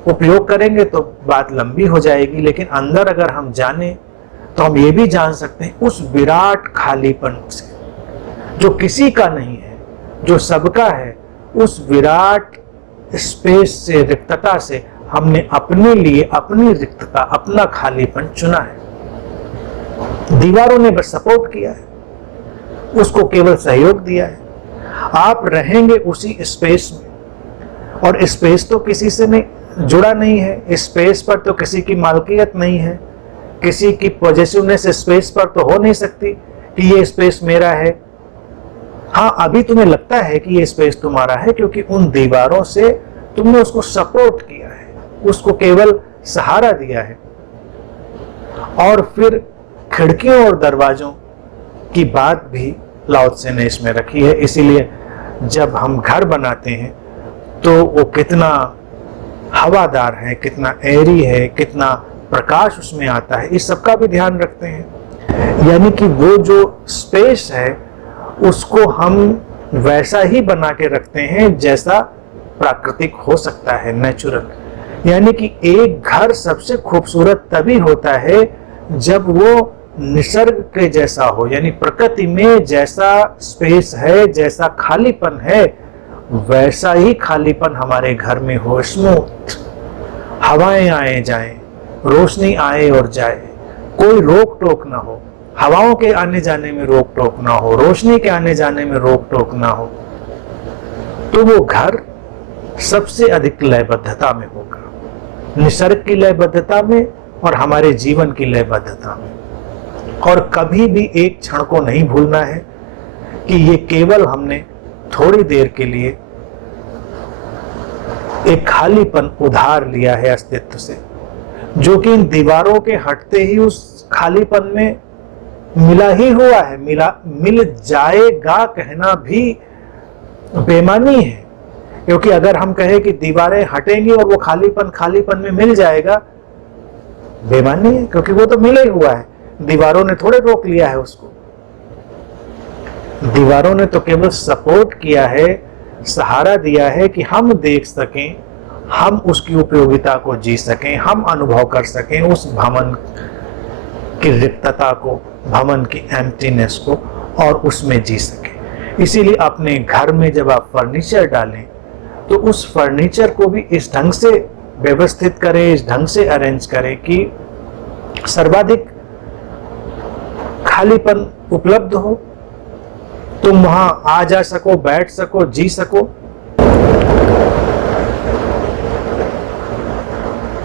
उपयोग करेंगे तो बात लंबी हो जाएगी, लेकिन अंदर अगर हम जाने तो हम ये भी जान सकते हैं उस विराट खालीपन से, जो किसी का नहीं है, जो सबका है, उस विराट स्पेस से, रिक्तता से हमने अपने लिए अपनी रिक्तता, अपना खालीपन चुना है। दीवारों ने बस सपोर्ट किया है, उसको केवल सहयोग दिया है। आप रहेंगे उसी स्पेस में, और स्पेस तो किसी से नहीं जुड़ा नहीं है, स्पेस पर तो किसी की मालकियत नहीं है, किसी की पॉजिटिवनेस स्पेस पर तो हो नहीं सकती कि ये स्पेस मेरा है। हाँ, अभी तुम्हें लगता है कि ये स्पेस तुम्हारा है क्योंकि उन दीवारों से तुमने उसको सपोर्ट किया है, उसको केवल सहारा दिया है। और फिर खिड़कियों और दरवाजों की बात भी लाओ त्से ने इसमें रखी है। इसीलिए जब हम घर बनाते हैं तो वो कितना हवादार है, कितना एरी है, कितना प्रकाश उसमें आता है, इस सबका भी ध्यान रखते हैं। यानी कि वो जो स्पेस है उसको हम वैसा ही बना के रखते हैं जैसा प्राकृतिक हो सकता है, नेचुरल। यानी कि एक घर सबसे खूबसूरत तभी होता है जब वो निसर्ग के जैसा हो, यानी प्रकृति में जैसा स्पेस है, जैसा खालीपन है, वैसा ही खालीपन हमारे घर में हो। स्मूथ हवाएं आए जाएं, रोशनी आए और जाए, कोई रोक टोक ना हो, हवाओं के आने जाने में रोक टोक ना हो, रोशनी के आने जाने में रोक टोक ना हो, तो वो घर सबसे अधिक लयबद्धता में होगा, निसर्ग की लयबद्धता में और हमारे जीवन की लयबद्धता में। और कभी भी एक क्षण को नहीं भूलना है कि ये केवल हमने थोड़ी देर के लिए एक खालीपन उधार लिया है अस्तित्व से, जो कि इन दीवारों के हटते ही उस खालीपन में मिला ही हुआ है। मिल जाएगा कहना भी बेमानी है, क्योंकि अगर हम कहें कि दीवारें हटेंगी और वो खालीपन में मिल जाएगा, बेमानी है, क्योंकि वो तो मिला ही हुआ है। दीवारों ने थोड़े रोक लिया है उसको। दीवारों ने तो केवल सपोर्ट किया है, सहारा दिया है कि हम देख सकें, हम उसकी उपयोगिता को जी सकें, हम अनुभव कर सकें उस भवन की रिक्तता को, भवन की एम्प्टीनेस को, और उसमें जी सकें। इसीलिए अपने घर में जब आप फर्नीचर डालें तो उस फर्नीचर को भी इस ढंग से व्यवस्थित करें, इस ढंग से अरेंज करें कि सर्वाधिक खालीपन उपलब्ध हो, तुम वहां आ जा सको, बैठ सको, जी सको।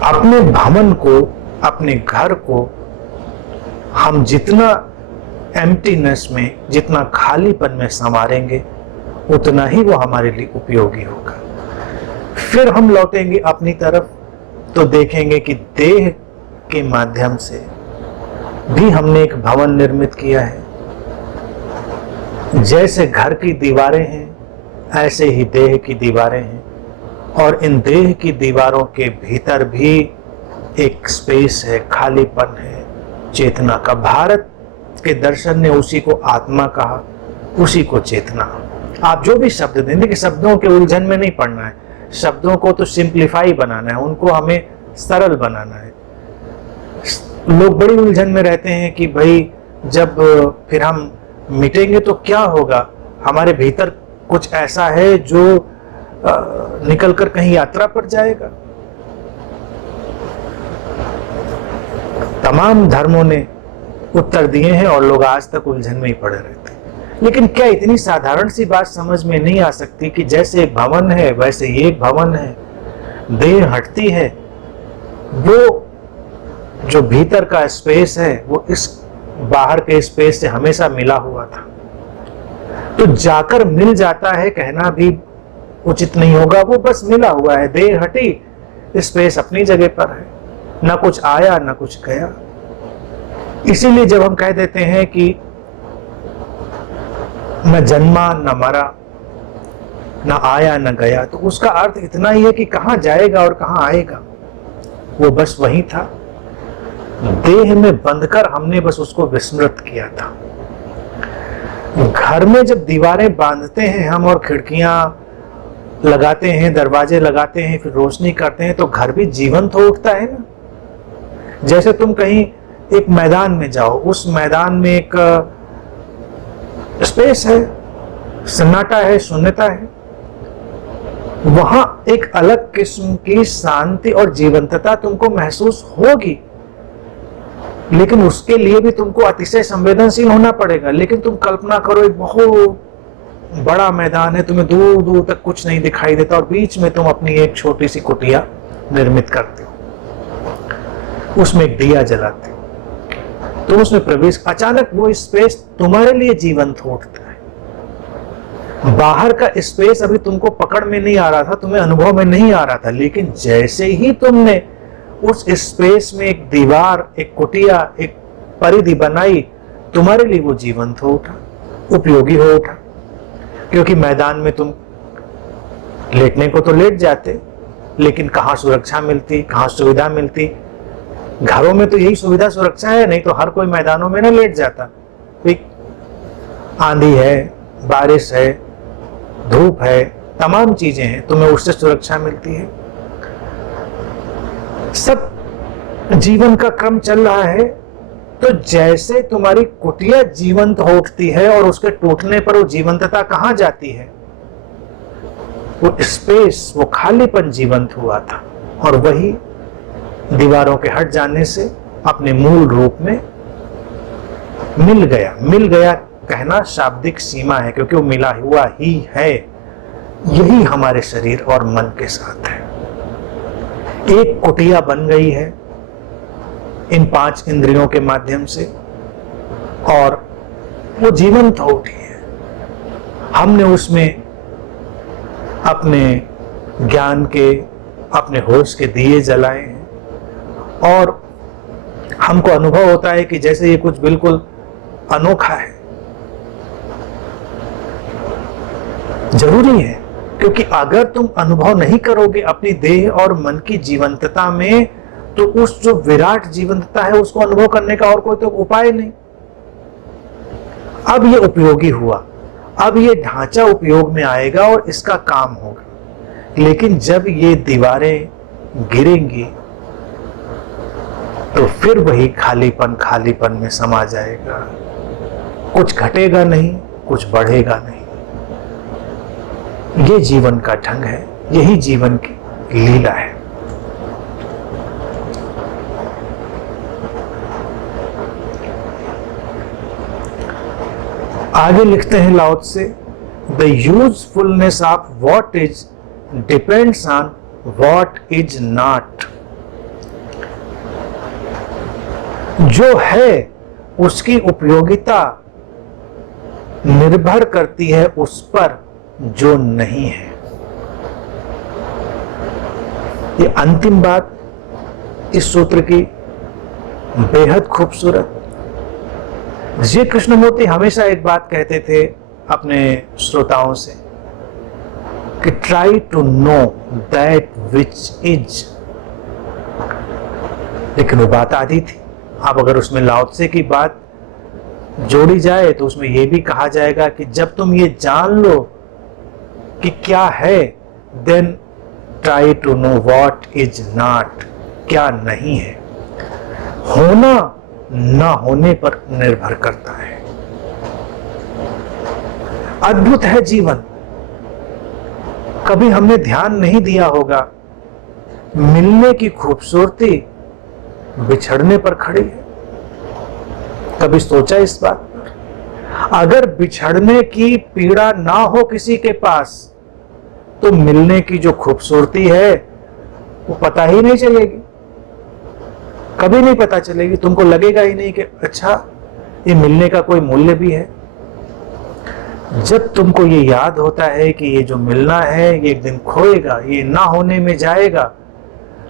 अपने भवन को, अपने घर को हम जितना एम्प्टीनेस में, जितना खालीपन में संवारेंगे, उतना ही वो हमारे लिए उपयोगी होगा। फिर हम लौटेंगे अपनी तरफ तो देखेंगे कि देह के माध्यम से भी हमने एक भवन निर्मित किया है। जैसे घर की दीवारें हैं, ऐसे ही देह की दीवारें हैं, और इन देह की दीवारों के भीतर भी एक स्पेस है, खालीपन है, चेतना का। भारत के दर्शन ने उसी को आत्मा कहा, उसी को चेतना। आप जो भी शब्द दें, देखिए शब्दों के उलझन में नहीं पड़ना है, शब्दों को तो सिंप्लीफाई बनाना है, उनको हमें सरल बनाना है। लोग बड़ी उलझन में रहते हैं कि भाई जब फिर हम मिटेंगे तो क्या होगा, हमारे भीतर कुछ ऐसा है जो निकल कर कहीं यात्रा पर जाएगा। तमाम धर्मों ने उत्तर दिए हैं और लोग आज तक उलझन में ही पड़े रहते हैं। लेकिन क्या इतनी साधारण सी बात समझ में नहीं आ सकती कि जैसे एक भवन है वैसे ही एक भवन है, देह हटती है, वो जो भीतर का स्पेस है वो इस बाहर के स्पेस से हमेशा मिला हुआ था। तो जाकर मिल जाता है कहना भी उचित नहीं होगा, वो बस मिला हुआ है, देह हटी, स्पेस अपनी जगह पर है, ना कुछ आया ना कुछ गया। इसीलिए जब हम कह देते हैं कि न जन्मा न मरा, न आया न गया, तो उसका अर्थ इतना ही है कि कहां जाएगा और कहां आएगा, वो बस वही था। देह में बंधकर हमने बस उसको विस्मृत किया था। घर में जब दीवारें बांधते हैं हम और खिड़कियां लगाते हैं, दरवाजे लगाते हैं, फिर रोशनी करते हैं, तो घर भी जीवंत हो उठता है ना। जैसे तुम कहीं एक मैदान में जाओ, उस मैदान में एक स्पेस है, सन्नाटा है, शून्यता है, वहां एक अलग किस्म की शांति और जीवंतता तुमको महसूस होगी। लेकिन उसके लिए भी तुमको अतिशय संवेदनशील होना पड़ेगा। लेकिन तुम कल्पना करो, एक बहुत बड़ा मैदान है, तुम्हें दूर दूर तक कुछ नहीं दिखाई देता, और बीच में तुम अपनी एक छोटी सी कुटिया निर्मित करते हो, उसमें एक दिया जलाते हो, तुम उसमें प्रवेश, अचानक वो स्पेस तुम्हारे लिए जीवंत हो उठता है। बाहर का स्पेस अभी तुमको पकड़ में नहीं आ रहा था, तुम्हें अनुभव में नहीं आ रहा था, लेकिन जैसे ही तुमने उस स्पेस में एक दीवार, एक कुटिया, एक परिधि बनाई, तुम्हारे लिए वो जीवंत हो उठा, उपयोगी हो उठा। क्योंकि मैदान में तुम लेटने को तो लेट जाते, लेकिन कहाँ सुरक्षा मिलती, कहाँ सुविधा मिलती। घरों में तो यही सुविधा सुरक्षा है, नहीं तो हर कोई मैदानों में ना लेट जाता। आंधी है, बारिश है, धूप है, तमाम चीजें हैं, तुम्हें उससे सुरक्षा मिलती है। सब जीवन का क्रम चल रहा है। तो जैसे तुम्हारी कुटिया जीवंत हो उठती है और उसके टूटने पर वो जीवंतता कहां जाती है, वो स्पेस, वो खालीपन जीवंत हुआ था, और वही दीवारों के हट जाने से अपने मूल रूप में मिल गया। मिल गया कहना शाब्दिक सीमा है, क्योंकि वो मिला हुआ ही है। यही हमारे शरीर और मन के साथ है। एक कुटिया बन गई है इन 5 इंद्रियों के माध्यम से, और वो जीवंत हो उठी है। हमने उसमें अपने ज्ञान के, अपने होश के दिए जलाए हैं, और हमको अनुभव होता है कि जैसे ये कुछ बिल्कुल अनोखा है। जरूरी है, क्योंकि अगर तुम अनुभव नहीं करोगे अपनी देह और मन की जीवंतता में, तो उस जो विराट जीवंतता है उसको अनुभव करने का और कोई तो उपाय नहीं। अब ये उपयोगी हुआ, अब ये ढांचा उपयोग में आएगा और इसका काम होगा। लेकिन जब ये दीवारें गिरेंगी तो फिर वही खालीपन में समा जाएगा। कुछ घटेगा नहीं, कुछ बढ़ेगा नहीं। ये जीवन का ढंग है, यही जीवन की लीला है। आगे लिखते हैं लाओ त्से, the usefulness of what is depends on what is not. जो है उसकी उपयोगिता निर्भर करती है उस पर जो नहीं है। ये अंतिम बात इस सूत्र की बेहद खूबसूरत। श्री कृष्णमूर्ति हमेशा एक बात कहते थे अपने श्रोताओं से कि try to know that which is. लेकिन वो बात आधी थी। अब अगर उसमें लाओ त्से की बात जोड़ी जाए तो उसमें यह भी कहा जाएगा कि जब तुम ये जान लो कि क्या है, then try to know what is not, क्या नहीं है। होना ना होने पर निर्भर करता है। अद्भुत है जीवन। कभी हमने ध्यान नहीं दिया होगा, मिलने की खूबसूरती बिछड़ने पर खड़ी है। कभी सोचा इस बात पर? अगर बिछड़ने की पीड़ा ना हो किसी के पास, तो मिलने की जो खूबसूरती है वो पता ही नहीं चलेगी, कभी नहीं पता चलेगी। तुमको लगेगा ही नहीं कि अच्छा ये मिलने का कोई मूल्य भी है। जब तुमको ये याद होता है कि ये जो मिलना है ये एक दिन खोएगा, ये ना होने में जाएगा,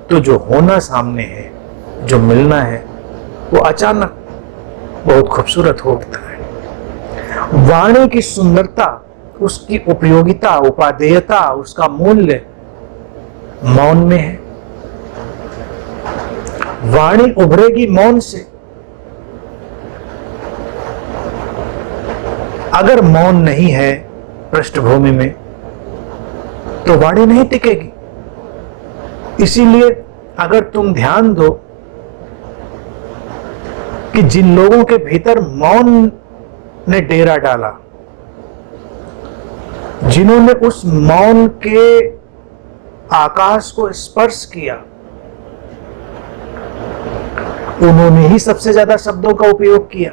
तो जो होना सामने है, जो मिलना है, वो अचानक बहुत खूबसूरत हो उठता है। वाणी की सुंदरता, उसकी उपयोगिता, उपादेयता, उसका मूल्य मौन में है। वाणी उभरेगी मौन से। अगर मौन नहीं है पृष्ठभूमि में तो वाणी नहीं टिकेगी। इसीलिए अगर तुम ध्यान दो कि जिन लोगों के भीतर मौन ने डेरा डाला, जिन्होंने उस मौन के आकाश को स्पर्श किया, उन्होंने ही सबसे ज्यादा शब्दों का उपयोग किया,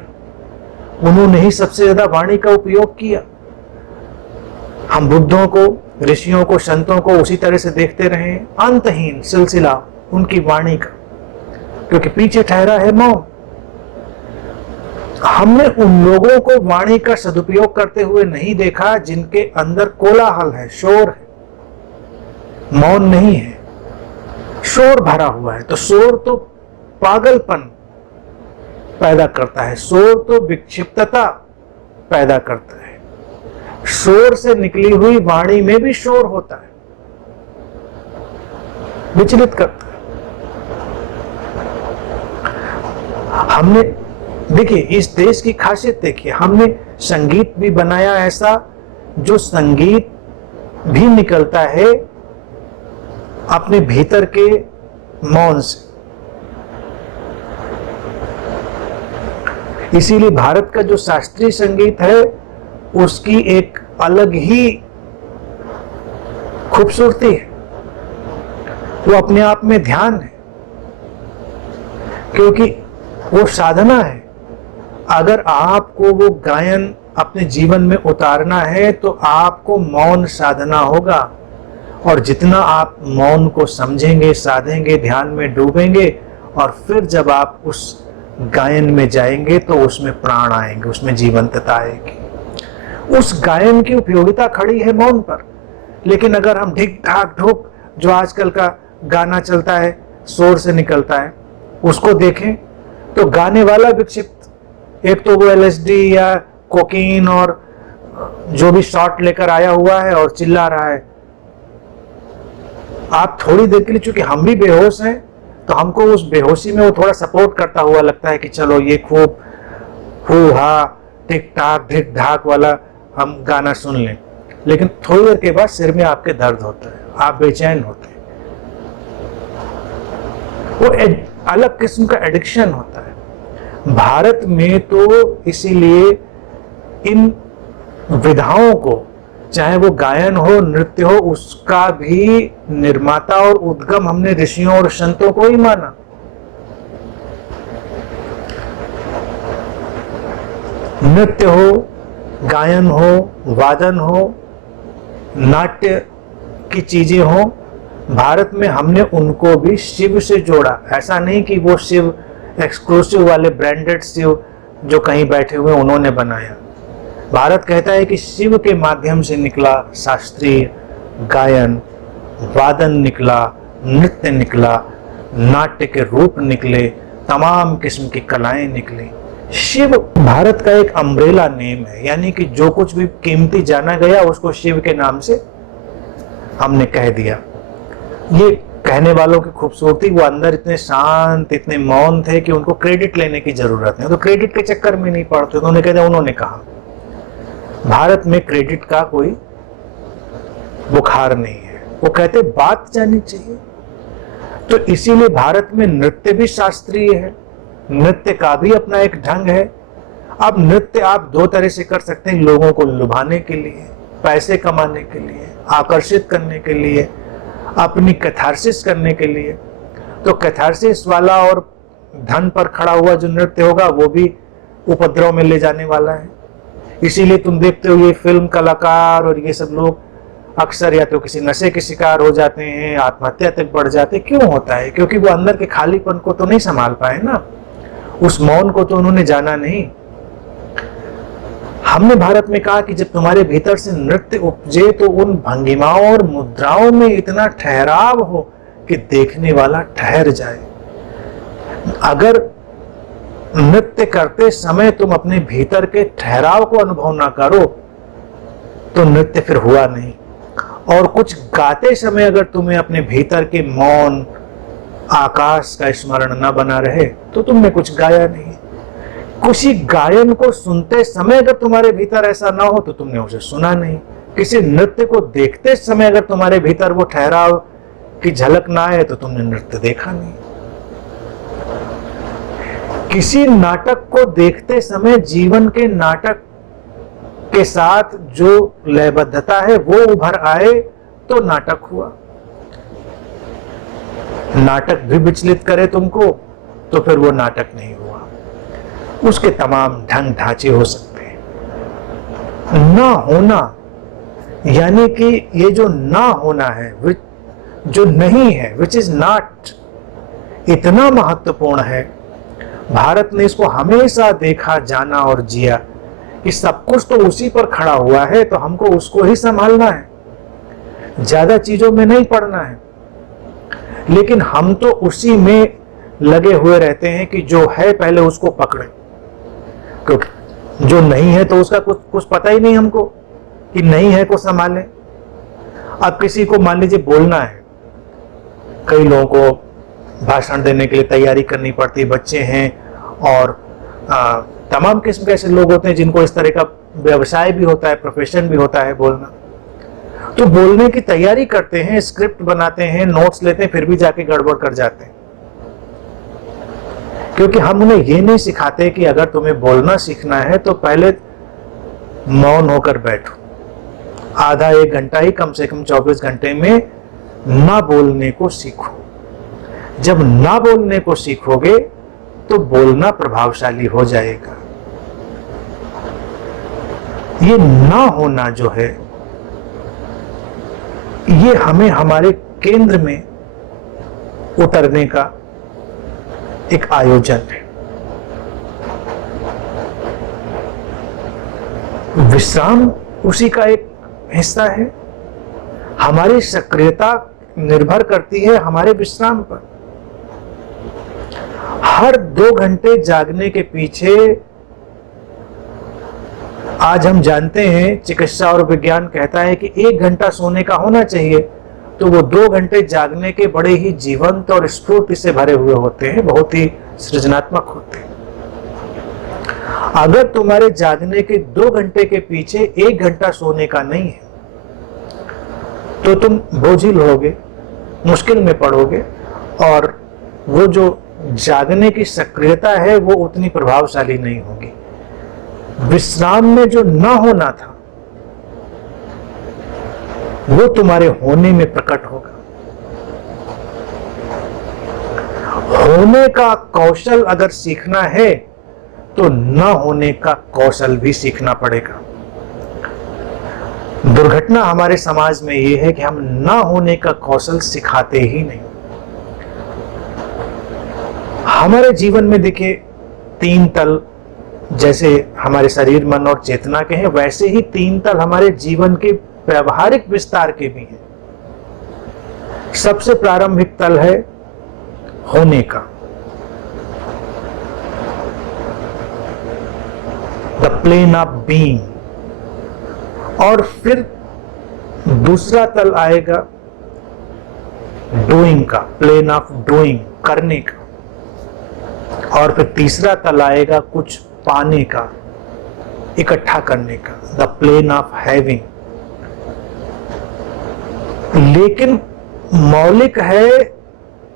उन्होंने ही सबसे ज्यादा वाणी का उपयोग किया। हम बुद्धों को, ऋषियों को, संतों को उसी तरह से देखते रहे, अंतहीन सिलसिला उनकी वाणी का, क्योंकि पीछे ठहरा है मौन। हमने उन लोगों को वाणी का सदुपयोग करते हुए नहीं देखा जिनके अंदर कोलाहल है, शोर है, मौन नहीं है, शोर भरा हुआ है। तो शोर तो पागलपन पैदा करता है, शोर तो विक्षिप्तता पैदा करता है। शोर से निकली हुई वाणी में भी शोर होता है, विचलित करता है। हमने देखिए इस देश की खासियत देखिए, हमने संगीत भी बनाया ऐसा जो संगीत भी निकलता है अपने भीतर के मौन से। इसीलिए भारत का जो शास्त्रीय संगीत है उसकी एक अलग ही खूबसूरती है, वो अपने आप में ध्यान है, क्योंकि वो साधना है। अगर आपको वो गायन अपने जीवन में उतारना है तो आपको मौन साधना होगा, और जितना आप मौन को समझेंगे, साधेंगे, ध्यान में डूबेंगे, और फिर जब आप उस गायन में जाएंगे तो उसमें प्राण आएंगे, उसमें जीवंतता आएगी। उस गायन की उपयोगिता खड़ी है मौन पर। लेकिन अगर हम ढिक ढाक ढुक जो आजकल का गाना चलता है, शोर से निकलता है, उसको देखें तो गाने वाला विक्षिप्त, एक तो वो एलएसडी या कोकीन और जो भी शॉट लेकर आया हुआ है और चिल्ला रहा है। आप थोड़ी देर के लिए, चूंकि हम भी बेहोश हैं, तो हमको उस बेहोशी में वो थोड़ा सपोर्ट करता हुआ लगता है कि चलो ये खूब हू हा टिक टाक ढिक ढाक वाला हम गाना सुन लें। लेकिन थोड़ी देर के बाद सिर में आपके दर्द होता है, आप बेचैन होते हैं। वो अलग किस्म का एडिक्शन होता है। भारत में तो इसीलिए इन विधाओं को, चाहे वो गायन हो, नृत्य हो, उसका भी निर्माता और उद्गम हमने ऋषियों और संतों को ही माना। नृत्य हो, गायन हो, वादन हो, नाट्य की चीजें हो, भारत में हमने उनको भी शिव से जोड़ा। ऐसा नहीं कि वो शिव एक्सक्लूसिव वाले ब्रांडेड शिव जो कहीं बैठे हुए उन्होंने बनाया। भारत कहता है कि शिव के माध्यम से निकला शास्त्रीय गायन, वादन निकला, नृत्य निकला, नाट्य के रूप निकले, तमाम किस्म की कलाएं निकली। शिव भारत का एक अम्ब्रेला नेम है, यानी कि जो कुछ भी कीमती जाना गया उसको शिव के नाम से हमने कह दिया। ये कहने वालों की खूबसूरती, वो अंदर इतने शांत, इतने मौन थे कि उनको क्रेडिट लेने की जरूरत नहीं, तो क्रेडिट के चक्कर में नहीं पड़ते, तो उन्होंने कह दिया, उन्होंने कहा। भारत में क्रेडिट का कोई बुखार नहीं है, वो कहते बात जानी चाहिए। तो इसीलिए भारत में नृत्य भी शास्त्रीय है, नृत्य का भी अपना एक ढंग है। अब नृत्य आप दो तरह से कर सकते हैं, लोगों को लुभाने के लिए, पैसे कमाने के लिए, आकर्षित करने के लिए, अपनी कैथारसिस करने के लिए। तो कैथारसिस वाला और धन पर खड़ा हुआ जो नृत्य होगा वो भी उपद्रव में ले जाने वाला है। इसीलिए तुम देखते हो ये फिल्म कलाकार और ये सब लोग अक्सर या तो किसी नशे के शिकार हो जाते हैं, आत्महत्या तक बढ़ जाते हैं। क्यों होता है? क्योंकि वो अंदर के खालीपन को तो नहीं संभाल पाए ना, उस मौन को तो उन्होंने जाना नहीं। हमने भारत में कहा कि जब तुम्हारे भीतर से नृत्य उपजे तो उन भंगिमाओं और मुद्राओं में इतना ठहराव हो कि देखने वाला ठहर जाए। अगर नृत्य करते समय तुम अपने भीतर के ठहराव को अनुभव ना करो तो नृत्य फिर हुआ नहीं। और कुछ गाते समय अगर तुम्हें अपने भीतर के मौन, आकाश का स्मरण न बना रहे तो तुमने कुछ गाया नहीं। किसी गायन को सुनते समय अगर तुम्हारे भीतर ऐसा ना हो तो तुमने उसे सुना नहीं। किसी नृत्य को देखते समय अगर तुम्हारे भीतर वो ठहराव की झलक ना आए तो तुमने नृत्य देखा नहीं। किसी नाटक को देखते समय जीवन के नाटक के साथ जो लयबद्धता है वो उभर आए तो नाटक हुआ। नाटक भी विचलित करे तुमको तो फिर वो नाटक नहीं हुआ। उसके तमाम ढंग ढांचे हो सकते हैं। ना होना यानी कि ये जो ना होना है, जो नहीं है, विच इज नॉट, इतना महत्वपूर्ण है। भारत ने इसको हमेशा देखा, जाना और जिया कि सब कुछ तो उसी पर खड़ा हुआ है, तो हमको उसको ही संभालना है, ज्यादा चीजों में नहीं पड़ना है। लेकिन हम तो उसी में लगे हुए रहते हैं कि जो है पहले उसको पकड़े, क्योंकि जो नहीं है तो उसका कुछ पता ही नहीं हमको कि नहीं है को संभालें। अब किसी को मान लीजिए बोलना है, कई लोगों को भाषण देने के लिए तैयारी करनी पड़ती है, बच्चे हैं और तमाम किस्म के ऐसे लोग होते हैं जिनको इस तरह का व्यवसाय भी होता है, प्रोफेशन भी होता है बोलना। तो बोलने की तैयारी करते हैं, स्क्रिप्ट बनाते हैं, नोट्स लेते हैं, फिर भी जाके गड़बड़ कर जाते हैं, क्योंकि हम उन्हें ये नहीं सिखाते कि अगर तुम्हें बोलना सीखना है तो पहले मौन होकर बैठो, आधा एक घंटा ही कम से कम 24 घंटे में ना बोलने को सीखो। जब ना बोलने को सीखोगे तो बोलना प्रभावशाली हो जाएगा। ये ना होना जो है ये हमें हमारे केंद्र में उतरने का एक आयोजन है। विश्राम उसी का एक हिस्सा है। हमारी सक्रियता निर्भर करती है हमारे विश्राम पर। हर 2 घंटे जागने के पीछे आज हम जानते हैं, चिकित्सा और विज्ञान कहता है कि 1 घंटा सोने का होना चाहिए, तो वो 2 घंटे जागने के बड़े ही जीवंत और स्फूर्ति से भरे हुए होते हैं, बहुत ही सृजनात्मक होते हैं। अगर तुम्हारे जागने के 2 घंटे के पीछे 1 घंटा सोने का नहीं है तो तुम बोझिल होगे, मुश्किल में पड़ोगे, और वो जो जागने की सक्रियता है वो उतनी प्रभावशाली नहीं होगी। विश्राम में जो ना होना था वो तुम्हारे होने में प्रकट होगा। होने का कौशल अगर सीखना है तो ना होने का कौशल भी सीखना पड़ेगा। दुर्घटना हमारे समाज में यह है कि हम ना होने का कौशल सिखाते ही नहीं। हमारे जीवन में देखिए 3 तल जैसे हमारे शरीर, मन और चेतना के हैं, वैसे ही 3 तल हमारे जीवन के व्यवहारिक विस्तार के भी हैं। सबसे प्रारंभिक तल है होने का, द प्लेन ऑफ बीइंग, और फिर दूसरा तल आएगा डूइंग का, प्लेन ऑफ डूइंग, करने का, और फिर तीसरा तल आएगा कुछ पाने का, इकट्ठा करने का, द प्लेन ऑफ हैविंग। लेकिन मौलिक है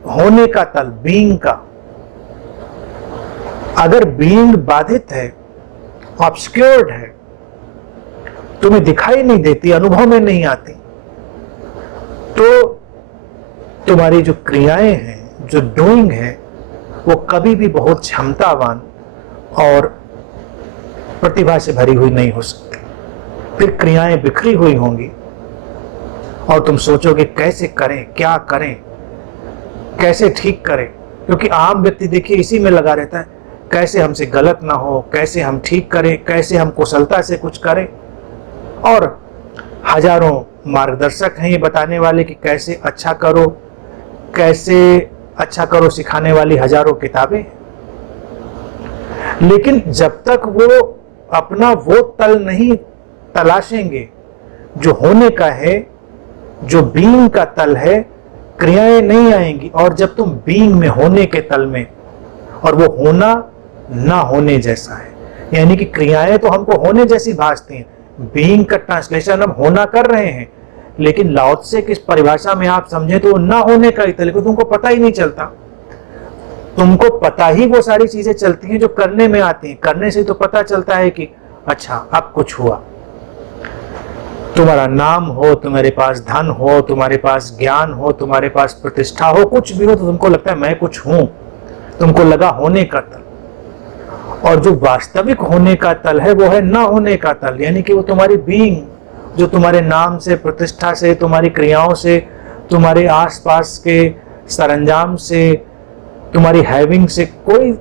होने का तल, बीइंग का। अगर बीइंग बाधित है, ऑब्स्क्योर्ड है, तुम्हें दिखाई नहीं देती, अनुभव में नहीं आती, तो तुम्हारी जो क्रियाएं हैं, जो डूइंग है, वो कभी भी बहुत क्षमतावान और प्रतिभा से भरी हुई नहीं हो सकती। फिर क्रियाएं बिखरी हुई होंगी और तुम सोचोगे कैसे करें, क्या करें, कैसे ठीक करें, क्योंकि आम व्यक्ति देखिए इसी में लगा रहता है, कैसे हमसे गलत ना हो, कैसे हम ठीक करें, कैसे हम कुशलता से कुछ करें। और हजारों मार्गदर्शक हैं ये बताने वाले कि कैसे अच्छा करो, कैसे अच्छा करो सिखाने वाली हजारों किताबें। लेकिन जब तक वो अपना वो तल नहीं तलाशेंगे जो होने का है, जो बीइंग का तल है, क्रियाएं नहीं आएंगी। और जब तुम बीइंग में, होने के तल में, और वो होना ना होने जैसा है, यानी कि क्रियाएं तो हमको होने जैसी भासती हैं, बीइंग का ट्रांसलेशन हम होना कर रहे हैं, लेकिन लाओ त्से की परिभाषा में आप समझे तो ना होने का ही था, लेकिन तुमको पता ही नहीं चलता। तुमको पता ही वो सारी चीजें चलती हैं जो करने में आती हैं। करने से तो पता चलता है कि अच्छा अब कुछ हुआ। तुम्हारा नाम हो, तुम्हारे पास धन हो, तुम्हारे पास ज्ञान हो, तुम्हारे पास प्रतिष्ठा हो, कुछ भी हो, तो तुमको लगता है मैं कुछ हूं, तुमको लगा होने का तल। और जो वास्तविक होने का तल है वो है ना होने का तल, यानी कि वो तुम्हारी बीइंग, जो तुम्हारे नाम से, प्रतिष्ठा से, तुम्हारी क्रियाओं से, तुम्हारे आसपास के सरंजाम से, तुम्हारी हैविंग से कोई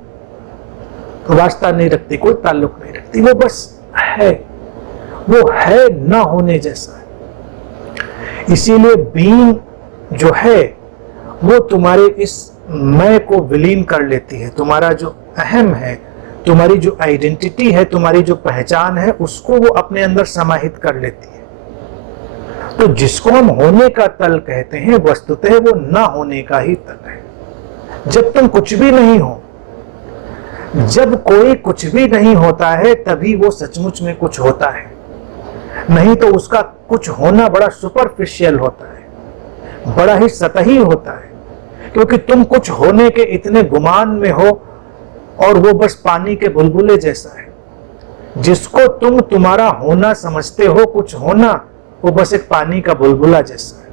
वास्ता नहीं रखती, कोई ताल्लुक नहीं रखती। वो बस है, वो है ना होने जैसा है। इसीलिए बीइंग जो है वो तुम्हारे इस मैं को विलीन कर लेती है। तुम्हारा जो अहम है, तुम्हारी जो आइडेंटिटी है, तुम्हारी जो पहचान है, उसको वो अपने अंदर समाहित कर लेती है। तो जिसको हम होने का तल कहते हैं, वस्तुतः वो ना होने का ही तल है। जब तुम कुछ भी नहीं हो, जब कोई कुछ भी नहीं होता है, तभी वो सचमुच में कुछ होता है। नहीं तो उसका कुछ होना बड़ा सुपरफिशियल होता है, बड़ा ही सतही होता है, क्योंकि तुम कुछ होने के इतने गुमान में हो और वो बस पानी के बुलबुले जैसा है। जिसको तुम तुम्हारा होना समझते हो, कुछ होना, वो बस एक पानी का बुलबुला जैसा है।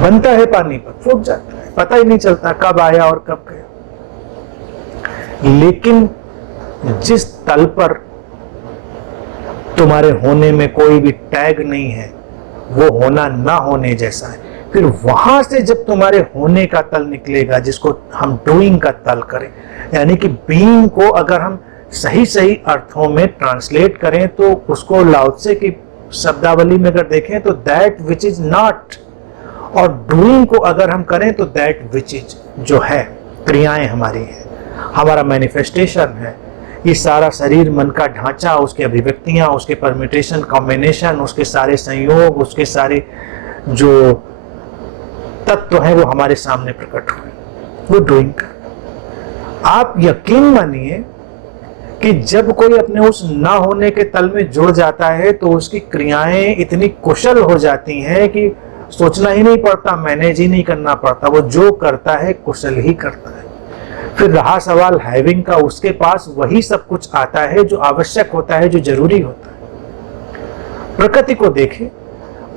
बनता है पानी पर, फूट जाता है, पता ही नहीं चलता कब आया और कब गया। लेकिन जिस तल पर तुम्हारे होने में कोई भी टैग नहीं है, वो होना ना होने जैसा है। फिर वहां से जब तुम्हारे होने का तल निकलेगा, जिसको हम डूइंग का तल करें, यानी कि बीइंग को अगर हम सही सही अर्थों में ट्रांसलेट करें, तो उसको लाओ त्से की शब्दावली में अगर देखें तो दैट विच इज नॉट, और डूइंग को अगर हम करें तो दैट विच इज, जो है, क्रियाएं हमारी हैं, हमारा मैनिफेस्टेशन है, ये सारा शरीर मन का ढांचा, उसकी अभिव्यक्तियां, उसके परम्यूटेशन कॉम्बिनेशन, उसके सारे संयोग, उसके सारे जो तत्व हैं वो हमारे सामने प्रकट हुए, वो डूइंग। आप यकीन मानिए कि जब कोई अपने उस ना होने के तल में जुड़ जाता है तो उसकी क्रियाएं इतनी कुशल हो जाती हैं कि सोचना ही नहीं पड़ता, मैनेज ही नहीं करना पड़ता, वो जो करता है कुशल ही करता है। फिर रहा सवाल हैविंग का, उसके पास वही सब कुछ आता है जो आवश्यक होता है, जो जरूरी होता है। प्रकृति को देखें,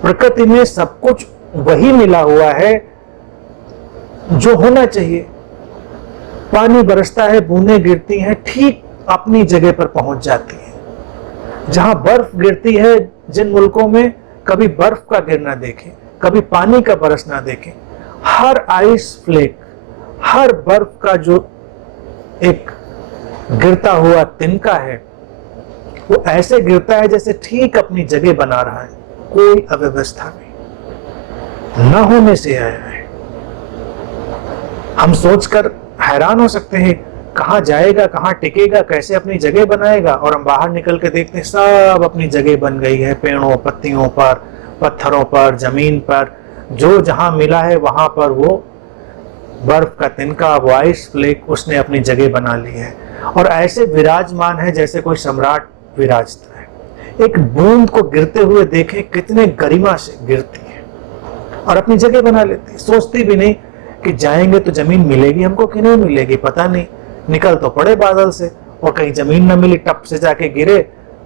प्रकृति में सब कुछ वही मिला हुआ है जो होना चाहिए। पानी बरसता है, बूंदें गिरती हैं, ठीक अपनी जगह पर पहुंच जाती है। जहां बर्फ गिरती है, जिन मुल्कों में कभी बर्फ का गिरना देखें, कभी पानी का बरसना देखें, हर आइस फ्लेक, हर बर्फ का जो एक गिरता हुआ तिनका है, वो ऐसे गिरता है जैसे ठीक अपनी जगह बना रहा है, कोई अव्यवस्था नहीं, न होने से आया है। हम सोचकर हैरान हो सकते हैं, कहां जाएगा, कहां टिकेगा, कैसे अपनी जगह बनाएगा, और हम बाहर निकल के देखते हैं सब अपनी जगह बन गई है, पेड़ों, पत्तियों पर, पत्थरों पर, जमीन पर, जो जहां मिला है वहां पर वो बर्फ का तिनका, वो आइस फ्लेक, उसने अपनी जगह बना ली है, और ऐसे विराजमान है जैसे कोई सम्राट विराजता है। एक बूंद को गिरते हुए देखें, कितने गरिमा से गिरती है और अपनी जगह बना लेती है, सोचती भी नहीं कि जाएंगे तो जमीन मिलेगी हमको कि नहीं मिलेगी, पता नहीं, निकल तो पड़े बादल से, और कहीं जमीन न मिली, टप से जाके गिरे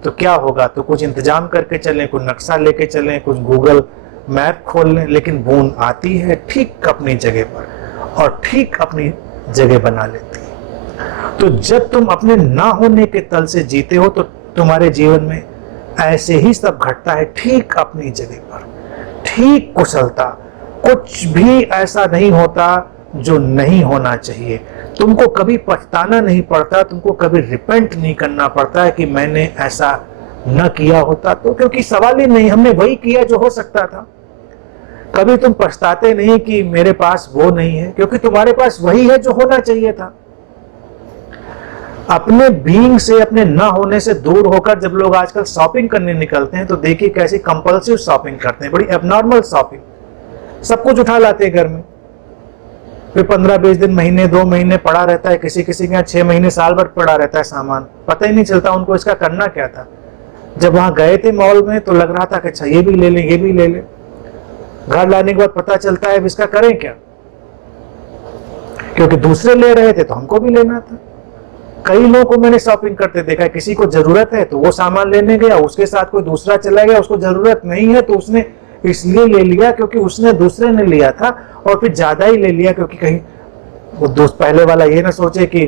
तो क्या होगा, तो कुछ इंतजाम करके चलें, कुछ नक्शा लेके चलें, कुछ गूगल मैप खोल लें, लेकिन बूंद आती है ठीक अपनी जगह पर और ठीक अपनी जगह बना लेती है। तो जब तुम अपने ना होने के तल से जीते हो तो तुम्हारे जीवन में ऐसे ही सब घटता है, ठीक अपनी जगह पर, ठीक कुशलता, कुछ भी ऐसा नहीं होता जो नहीं होना चाहिए। तुमको कभी पछताना नहीं पड़ता, तुमको कभी रिपेंट नहीं करना पड़ता है कि मैंने ऐसा न किया होता तो, क्योंकि सवाल ही नहीं, हमने वही किया जो हो सकता था। कभी तुम पछताते नहीं कि मेरे पास वो नहीं है, क्योंकि तुम्हारे पास वही है जो होना चाहिए था। अपने बीइंग से, अपने ना होने से दूर होकर जब लोग आजकल शॉपिंग करने निकलते हैं तो देखिए कैसी कंपल्सिव शॉपिंग करते हैं, बड़ी एबनॉर्मल शॉपिंग, सब कुछ उठा लाते हैं घर में, फिर 15-20 दिन, महीने, 2 महीने पड़ा रहता है, किसी किसी के यहाँ 6 महीने, साल भर पड़ा रहता है सामान, पता ही नहीं चलता उनको इसका करना क्या था। जब वहां गए थे मॉल में तो लग रहा था कि अच्छा ये भी ले लें, ये भी ले लें, घर लाने के बाद पता चलता है इसका करें क्या, क्योंकि दूसरे ले रहे थे तो हमको भी लेना था। कई लोगों को मैंने शॉपिंग करते देखा है, किसी को जरूरत है तो वो सामान लेने गया, उसके साथ कोई दूसरा चला गया, उसको जरूरत नहीं है तो उसने इसलिए ले लिया क्योंकि उसने दूसरे ने लिया था, और फिर ज्यादा ही ले लिया, क्योंकि कहीं वो दोस्त पहले वाला ये ना सोचे कि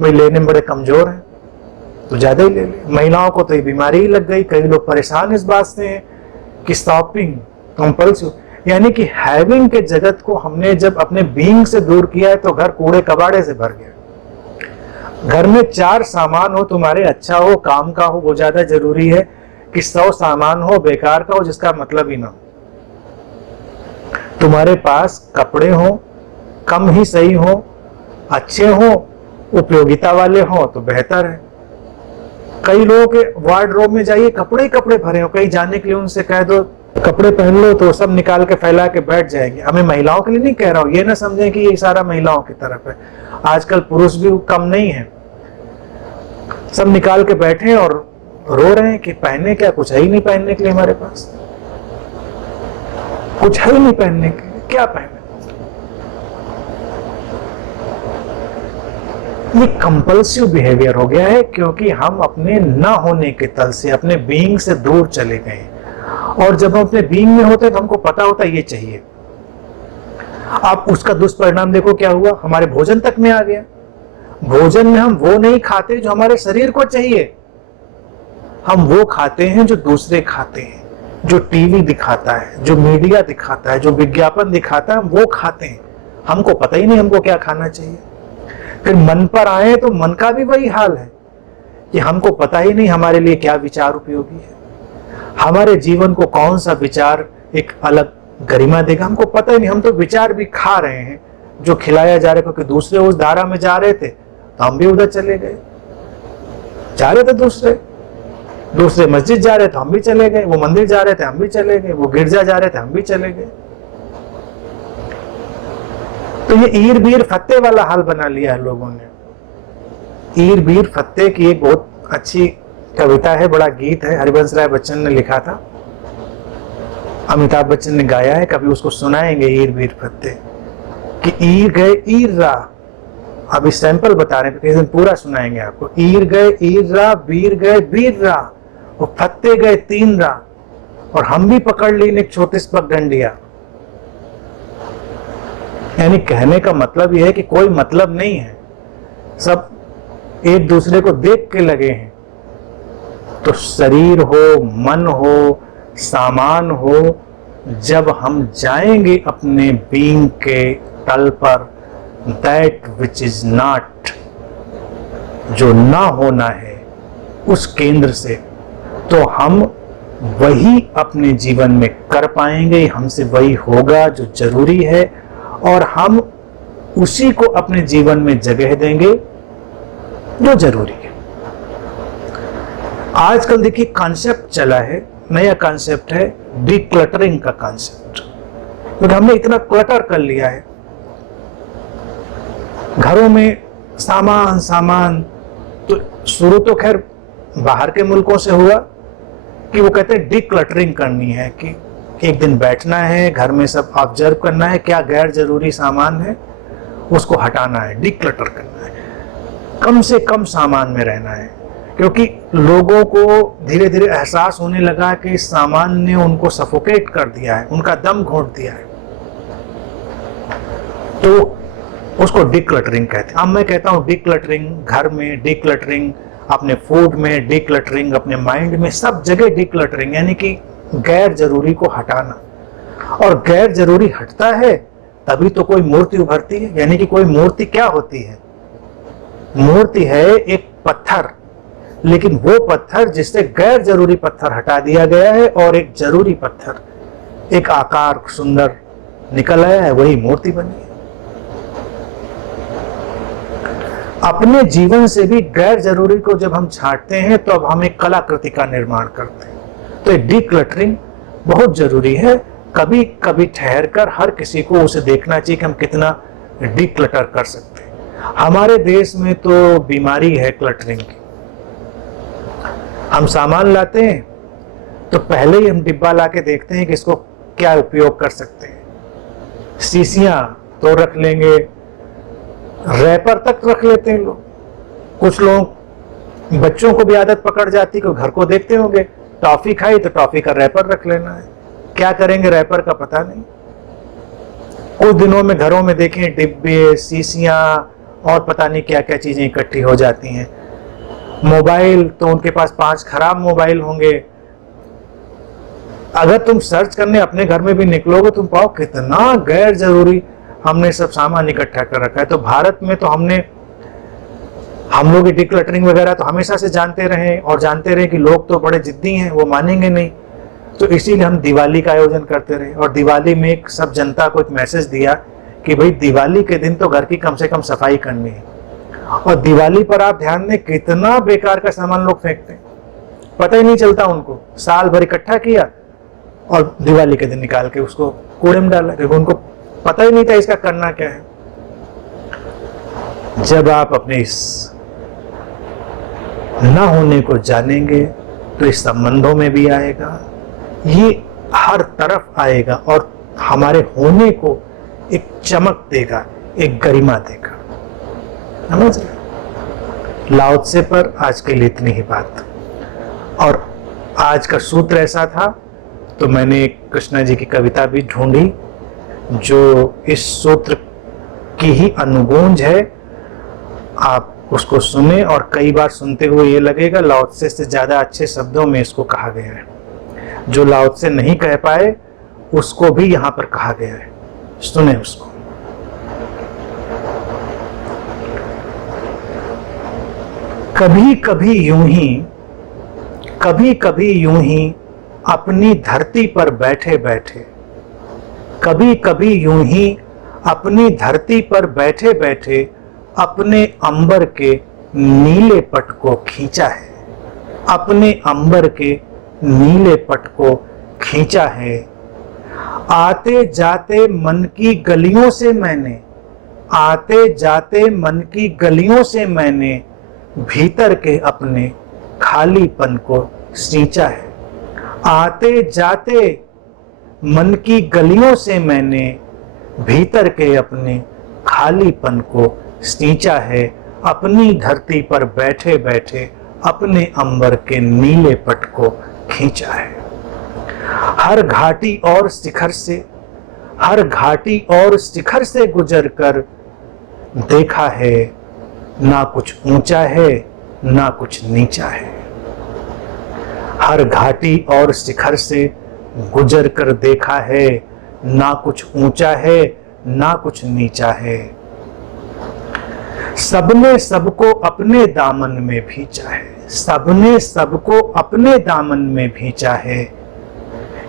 भाई लेने में बड़े कमजोर हैं तो ज्यादा ही ले लिया। महिलाओं को तो ये बीमारी ही लग गई, कई लोग परेशान इस बात से हैं कि शॉपिंग कंपल्सिव, यानी कि हैविंग के जगत को हमने जब अपने बीइंग से दूर किया है तो घर कूड़े कबाड़े से भर गया। घर में 4 सामान हो तुम्हारे, अच्छा हो, काम का हो, वो ज्यादा जरूरी है कि 100 सामान हो बेकार का हो जिसका मतलब ही ना हो। तुम्हारे पास कपड़े हो, कम ही सही हो, अच्छे हो, उपयोगिता वाले हो तो बेहतर है। कई लोगों के वार्डरोब में जाइए, कपड़े ही कपड़े भरे हो, कहीं जाने के लिए उनसे कह दो कपड़े पहन लो तो सब निकाल के फैला के बैठ जाएंगे। हमें महिलाओं के लिए नहीं कह रहा हूं, ये ना समझें कि ये सारा महिलाओं की तरफ है, आजकल पुरुष भी कम नहीं है, सब निकाल के बैठे और रो रहे हैं कि पहने क्या, कुछ है ही नहीं पहनने के लिए, हमारे पास कुछ है ही नहीं पहनने के लिए, क्या पहने। ये कंपल्सिव बिहेवियर हो गया है क्योंकि हम अपने ना होने के तल से, अपने बीइंग से दूर चले गए, और जब हम अपने बीइंग में होते हैं तो हमको पता होता है ये चाहिए। आप उसका दुष्परिणाम देखो क्या हुआ, हमारे भोजन तक में आ गया। भोजन में हम वो नहीं खाते जो हमारे शरीर को चाहिए, हम वो खाते हैं जो दूसरे खाते हैं, जो टीवी दिखाता है, जो मीडिया दिखाता है, जो विज्ञापन दिखाता है, हम वो खाते हैं। हमको पता ही नहीं हमको क्या खाना चाहिए। फिर मन पर आए तो मन का भी वही हाल है कि हमको पता ही नहीं हमारे लिए क्या विचार उपयोगी है। हमारे जीवन को कौन सा विचार एक अलग गरिमा देगा, हमको पता ही नहीं। हम तो विचार भी खा रहे हैं जो खिलाया जा रहा है, क्योंकि दूसरे उस धारा में जा रहे थे तो हम भी उधर चले गए। जा रहे थे दूसरे मस्जिद जा रहे थे हम भी चले गए, वो मंदिर जा रहे थे हम भी चले गए, वो गिरजा जा रहे थे हम भी चले गए। तो ये ईर बीर फत्ते वाला हाल बना लिया है लोगों ने। ईर बीर फत्ते की एक बहुत अच्छी कविता है, बड़ा गीत है, हरिवंश राय बच्चन ने लिखा था, अमिताभ बच्चन ने गाया है, कभी उसको सुनाएंगे। ईर बीर फत्ते कि ईर गए ईर रा, अभी सैंपल बता रहे हैं, किसी दिन पूरा सुनाएंगे आपको। ईर गए ईर रा, बीर गए बीर रा, वो फत्ते गए 3 रा, और हम भी पकड़ ली एक छोटी सी पगडंडिया। यानी कहने का मतलब यह है कि कोई मतलब नहीं है, सब एक दूसरे को देख के लगे हैं। तो शरीर हो, मन हो, सामान हो, जब हम जाएंगे अपने बीइंग के तल पर, दैट विच इज नॉट, जो ना होना है, उस केंद्र से, तो हम वही अपने जीवन में कर पाएंगे, हमसे वही होगा जो जरूरी है, और हम उसी को अपने जीवन में जगह देंगे जो जरूरी है। आजकल देखिए कॉन्सेप्ट चला है, नया कॉन्सेप्ट है डिक्लटरिंग का कॉन्सेप्ट। क्योंकि हमने इतना क्लटर कर लिया है घरों में, सामान। तो शुरू तो खैर बाहर के मुल्कों से हुआ कि वो कहते हैं डिक्लटरिंग करनी है, कि एक दिन बैठना है, घर में सब ऑब्जर्व करना है, क्या गैर जरूरी सामान है उसको हटाना है, डिक्लटर करना है, कम से कम सामान में रहना है। क्योंकि लोगों को धीरे धीरे एहसास होने लगा कि इस सामान ने उनको सफोकेट कर दिया है, उनका दम घोंट दिया है, तो उसको डिक्लटरिंग कहते हैं। अब मैं कहता हूं डिक्लटरिंग घर में, डिक्लटरिंग अपने फूड में, डिक्लटरिंग अपने माइंड में, सब जगह डिक्लटरिंग, यानी कि गैर जरूरी को हटाना। और गैर जरूरी हटता है तभी तो कोई मूर्ति उभरती है। यानी कि कोई मूर्ति क्या होती है? मूर्ति है एक पत्थर, लेकिन वो पत्थर जिससे गैर जरूरी पत्थर हटा दिया गया है और एक जरूरी पत्थर, एक आकार सुंदर निकल आया है, वही मूर्ति बनी है। अपने जीवन से भी गैर जरूरी को जब हम छांटते हैं तो अब हम एक कलाकृति का निर्माण करते हैं। तो डिक्लटरिंग बहुत जरूरी है। कभी कभी ठहर कर हर किसी को उसे देखना चाहिए कि हम कितना डिक्लटर कर सकते हैं। हमारे देश में तो बीमारी है क्लटरिंग की। हम सामान लाते हैं तो पहले ही हम डिब्बा ला के देखते हैं कि इसको क्या उपयोग कर सकते हैं। शीशियां तो रख लेंगे, रैपर तक रख लेते हैं लोग। कुछ लोग, बच्चों को भी आदत पकड़ जाती है कि घर को देखते होंगे, टॉफी खाई तो टॉफी का रैपर रख लेना है। क्या करेंगे रैपर का पता नहीं। कुछ दिनों में घरों में देखें डिब्बे, शीशियां और पता नहीं क्या क्या चीजें इकट्ठी हो जाती हैं। मोबाइल तो उनके पास 5 खराब मोबाइल होंगे। अगर तुम सर्च करने अपने घर में भी निकलोगे तुम पाओ कितना गैर जरूरी हमने सब सामान इकट्ठा कर रखा है। तो भारत में तो हम लोग डिक्लटरिंग वगैरह तो हमेशा से जानते रहे और जानते रहे कि लोग तो बड़े जिद्दी हैं, वो मानेंगे नहीं। तो इसीलिए हम दिवाली का आयोजन करते रहे और दिवाली में एक सब जनता को एक मैसेज दिया कि भाई दिवाली के दिन तो घर की कम से कम सफाई करनी है। और दिवाली पर आप ध्यान दें कितना बेकार का सामान लोग फेंकते हैं, पता ही नहीं चलता उनको। साल भर इकट्ठा किया और दिवाली के दिन निकाल के उसको कूड़े में डाला, क्योंकि उनको पता ही नहीं था इसका करना क्या है। जब आप अपने इस ना होने को जानेंगे तो इस संबंधों में भी आएगा, ये हर तरफ आएगा और हमारे होने को एक चमक देगा, एक गरिमा देगा। समझ रहे? लाओ त्से पर आज के लिए इतनी ही बात। और आज का सूत्र ऐसा था तो मैंने कृष्णा जी की कविता भी ढूंढी जो इस सूत्र की ही अनुगूंज है। आप उसको सुने और कई बार सुनते हुए ये लगेगा लाओ त्से से ज्यादा अच्छे शब्दों में इसको कहा गया है। जो लाओ त्से नहीं कह पाए उसको भी यहां पर कहा गया है, सुने उसको। कभी कभी यूं ही अपनी धरती पर बैठे बैठे, कभी कभी यूं ही अपनी धरती पर बैठे बैठे अपने अंबर के नीले पट को खींचा है, अपने अंबर के नीले पट को खींचा है। आते जाते मन की गलियों से मैंने, आते जाते मन की गलियों से मैंने भीतर के अपने खालीपन को सींचा है। आते जाते मन की गलियों से मैंने भीतर के अपने खालीपन को सींचा है। अपनी धरती पर बैठे बैठे अपने अंबर के नीले पट को खींचा है। हर घाटी और शिखर से, हर घाटी और शिखर से गुजर कर देखा है, ना कुछ ऊंचा है ना कुछ नीचा है। हर घाटी और शिखर से गुजर कर देखा है, ना कुछ ऊंचा है ना कुछ नीचा है। सबने सबको अपने दामन में भींचा है, सबने सबको अपने दामन में भींचा है।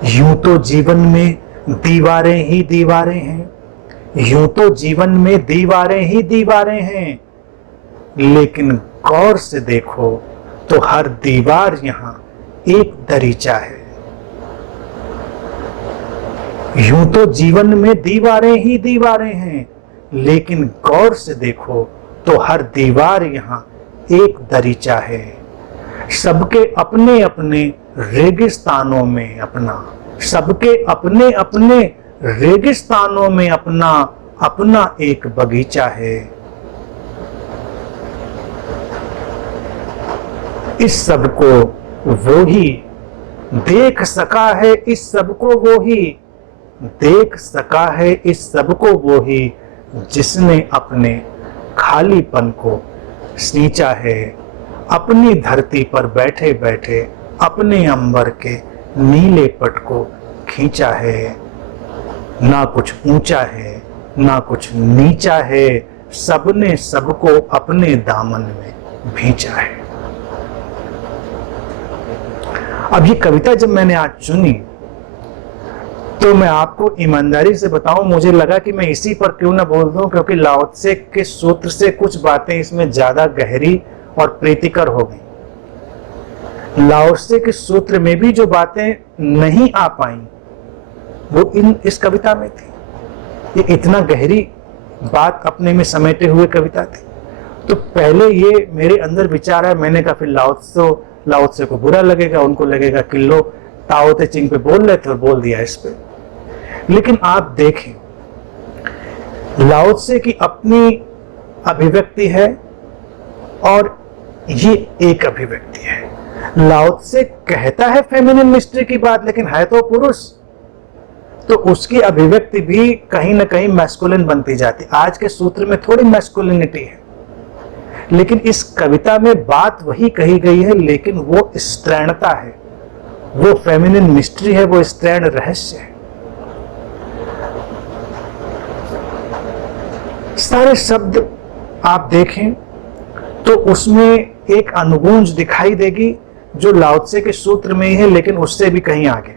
यूं तो जीवन में दीवारें ही दीवारें हैं, यूं तो जीवन में दीवारें ही दीवारें हैं, लेकिन गौर से देखो तो हर दीवार यहां एक दरीचा है। यूं तो जीवन में दीवारें ही दीवारें हैं, लेकिन गौर से देखो तो हर दीवार यहां एक दरीचा है। सबके अपने अपने रेगिस्तानों में अपना, सबके अपने अपने रेगिस्तानों में अपना अपना एक बगीचा है। इस सब को वो ही देख सका है, इस सब को वो ही देख सका है, इस सब को वो ही जिसने अपने खालीपन को सींचा है। अपनी धरती पर बैठे बैठे अपने अंबर के नीले पट को खींचा है। ना कुछ ऊंचा है ना कुछ नीचा है, सबने सबको अपने दामन में भींचा है। अब ये कविता जब मैंने आज चुनी तो मैं आपको ईमानदारी से बताऊं, मुझे लगा कि मैं इसी पर क्यों ना बोल दूं, क्योंकि लाओ त्से के सूत्र से कुछ बातें इसमें ज्यादा गहरी और प्रीतिकर हो गई। लाओ त्से के सूत्र में भी जो बातें नहीं आ पाई वो इस कविता में थी। ये इतना गहरी बात अपने में समेटे हुए कविता थी। तो पहले ये मेरे अंदर विचार है, मैंने कहा फिर लाओ त्से को बुरा लगेगा, उनको लगेगा कि लो ताओ ते चिंग पे बोल रहे थे और बोल दिया इस पे। लेकिन आप देखें, लाओ त्से की अपनी अभिव्यक्ति है और ये एक अभिव्यक्ति है। लाओ त्से कहता है फेमिनिन मिस्ट्री की बात, लेकिन है तो पुरुष, तो उसकी अभिव्यक्ति भी कहीं ना कहीं मैस्कुलिन बनती जाती। आज के सूत्र में थोड़ी मैस्कुलिनिटी है, लेकिन इस कविता में बात वही कही गई है, लेकिन वो स्त्रैणता है, वो फेमिनिन मिस्ट्री है, वो स्त्रैण रहस्य है। सारे शब्द आप देखें तो उसमें एक अनुगूंज दिखाई देगी जो लाओ त्से के सूत्र में ही है, लेकिन उससे भी कहीं आगे।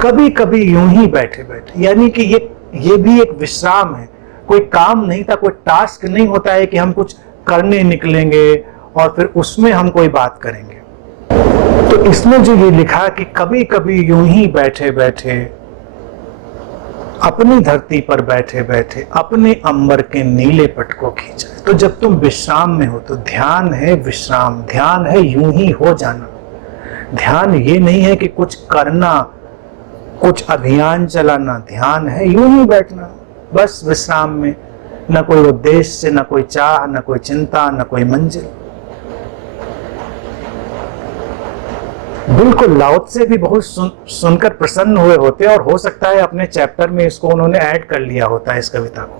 कभी कभी यूं ही बैठे बैठे, यानी कि ये भी एक विश्राम है। कोई काम नहीं था, कोई टास्क नहीं होता है कि हम कुछ करने निकलेंगे और फिर उसमें हम कोई बात करेंगे। तो इसमें जो ये लिखा कि कभी कभी यूं ही बैठे बैठे अपनी धरती पर बैठे बैठे अपने अंबर के नीले पट को खींचा। तो जब तुम विश्राम में हो तो ध्यान है विश्राम, ध्यान है यूं ही हो जाना। ध्यान ये नहीं है कि कुछ करना, कुछ अभियान चलाना, ध्यान है यूं ही बैठना बस विश्राम में, न कोई उद्देश्य, न कोई चाह, न कोई चिंता, न कोई मंजिल। बिल्कुल लाओ त्से भी बहुत सुनकर प्रसन्न हुए होते, और हो सकता है अपने चैप्टर में इसको उन्होंने ऐड कर लिया होता है इस कविता को।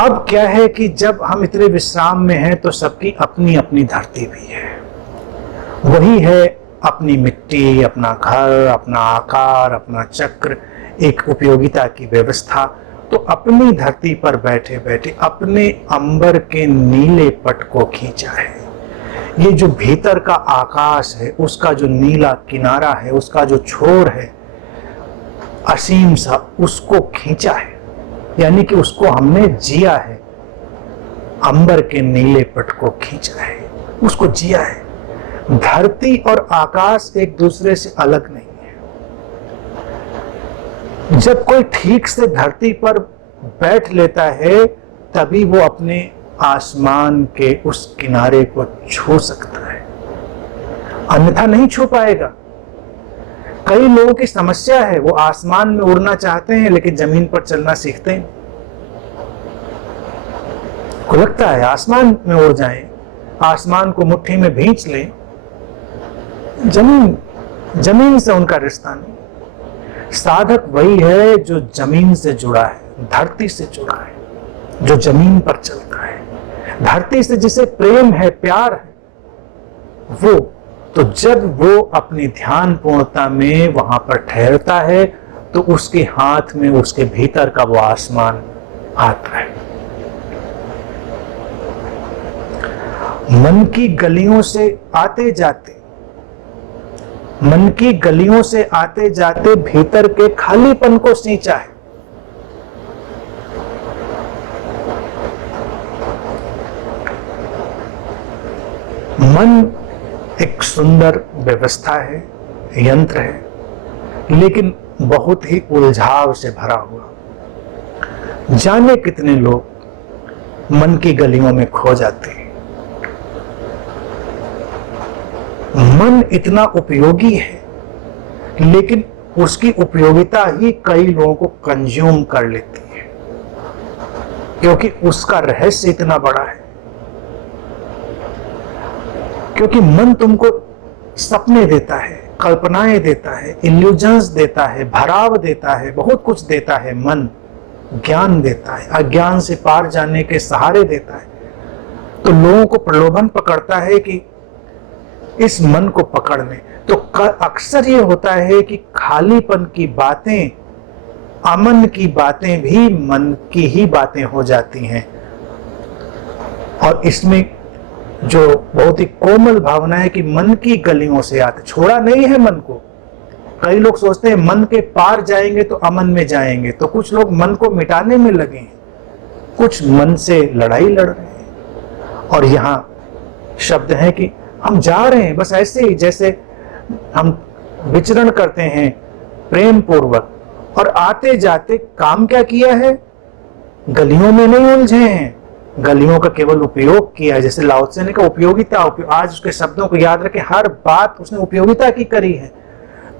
अब क्या है कि जब हम इतने विश्राम में हैं तो सबकी अपनी अपनी धरती भी है, वही है अपनी मिट्टी, अपना घर, अपना आकार, अपना चक्र, एक उपयोगिता की व्यवस्था। तो अपनी धरती पर बैठे बैठे अपने अंबर के नीले पट को खींचा है। ये जो भीतर का आकाश है, उसका जो नीला किनारा है, उसका जो छोर है असीम सा, उसको खींचा है, यानी कि उसको हमने जिया है। अंबर के नीले पट को खींचा है, उसको जिया है। धरती और आकाश एक दूसरे से अलग नहीं है। जब कोई ठीक से धरती पर बैठ लेता है तभी वो अपने आसमान के उस किनारे को छू सकता है, अन्यथा नहीं छू पाएगा। कई लोगों की समस्या है, वो आसमान में उड़ना चाहते हैं लेकिन जमीन पर चलना सीखते हैं। को लगता है आसमान में उड़ जाएं, आसमान को मुट्ठी में भींच लें, जमीन से उनका रिश्ता नहीं। साधक वही है जो जमीन से जुड़ा है, धरती से जुड़ा है, जो जमीन पर चलता है, धरती से जिसे प्रेम है, प्यार है वो। तो जब वो अपनी ध्यान पूर्णता में वहां पर ठहरता है तो उसके हाथ में उसके भीतर का वो आसमान आता है। मन की गलियों से आते जाते, मन की गलियों से आते जाते भीतर के खालीपन को सींचा है। मन एक सुंदर व्यवस्था है, यंत्र है, लेकिन बहुत ही उलझाव से भरा हुआ। जाने कितने लोग मन की गलियों में खो जाते हैं। मन इतना उपयोगी है, लेकिन उसकी उपयोगिता ही कई लोगों को कंज्यूम कर लेती है, क्योंकि उसका रहस्य इतना बड़ा है। क्योंकि मन तुमको सपने देता है, कल्पनाएं देता है, इल्यूजन्स देता है, भराव देता है, बहुत कुछ देता है। मन ज्ञान देता है, अज्ञान से पार जाने के सहारे देता है। तो लोगों को प्रलोभन पकड़ता है कि इस मन को पकड़ लें। तो अक्सर ये होता है कि खालीपन की बातें, अमन की बातें भी मन की ही बातें हो जाती हैं। और इसमें जो बहुत ही कोमल भावना है कि मन की गलियों से आते, छोड़ा नहीं है मन को। कई लोग सोचते हैं मन के पार जाएंगे तो अमन में जाएंगे, तो कुछ लोग मन को मिटाने में लगे हैं, कुछ मन से लड़ाई लड़ रहे हैं। और यहाँ शब्द है कि हम जा रहे हैं बस ऐसे ही, जैसे हम विचरण करते हैं प्रेम पूर्वक, और आते जाते काम क्या किया है, गलियों में नहीं उलझे हैं, गलियों का केवल उपयोग किया है। जैसे लाओ त्से ने कहा उपयोगिता, आज उसके शब्दों को याद रखें, हर बात उसने उपयोगिता की करी है।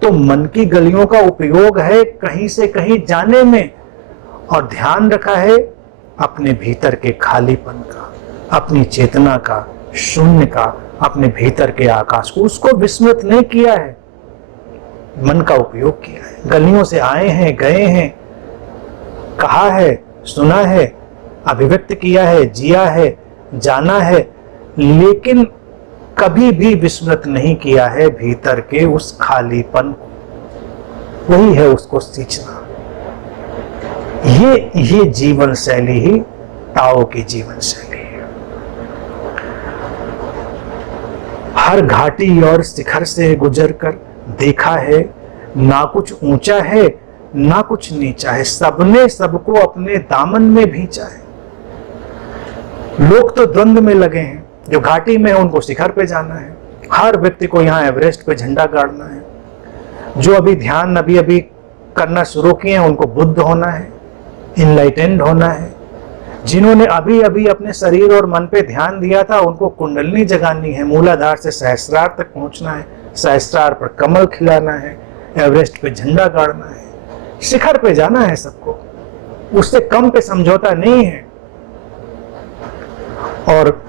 तो मन की गलियों का उपयोग है कहीं से कहीं जाने में, और ध्यान रखा है अपने भीतर के खालीपन का, अपनी चेतना का, शून्य का, अपने भीतर के आकाश को, उसको विस्मृत नहीं किया है, मन का उपयोग किया है। गलियों से आए हैं, गए हैं, कहा है, सुना है, अभिव्यक्त किया है, जिया है, जाना है, लेकिन कभी भी विस्मृत नहीं किया है भीतर के उस खालीपन को। वही है उसको सींचना। ये जीवन शैली ही ताओ की जीवन शैली है। हर घाटी और शिखर से गुजरकर देखा है, ना कुछ ऊंचा है ना कुछ नीचा है, सबने सबको अपने दामन में भींचा है। लोग तो द्वंद्व में लगे हैं, जो घाटी में है उनको शिखर पे जाना है, हर व्यक्ति को यहाँ एवरेस्ट पे झंडा गाड़ना है। जो अभी ध्यान अभी करना शुरू किए हैं उनको बुद्ध होना है, इनलाइटेंड होना है। जिन्होंने अभी अभी अपने शरीर और मन पे ध्यान दिया था उनको कुंडलनी जगानी है, मूलाधार से सहस्रार तक पहुंचना है, सहस्रार पर कमल खिलाना है, एवरेस्ट पे झंडा गाड़ना है, शिखर पे जाना है सबको, उससे कम पे समझौता नहीं है। और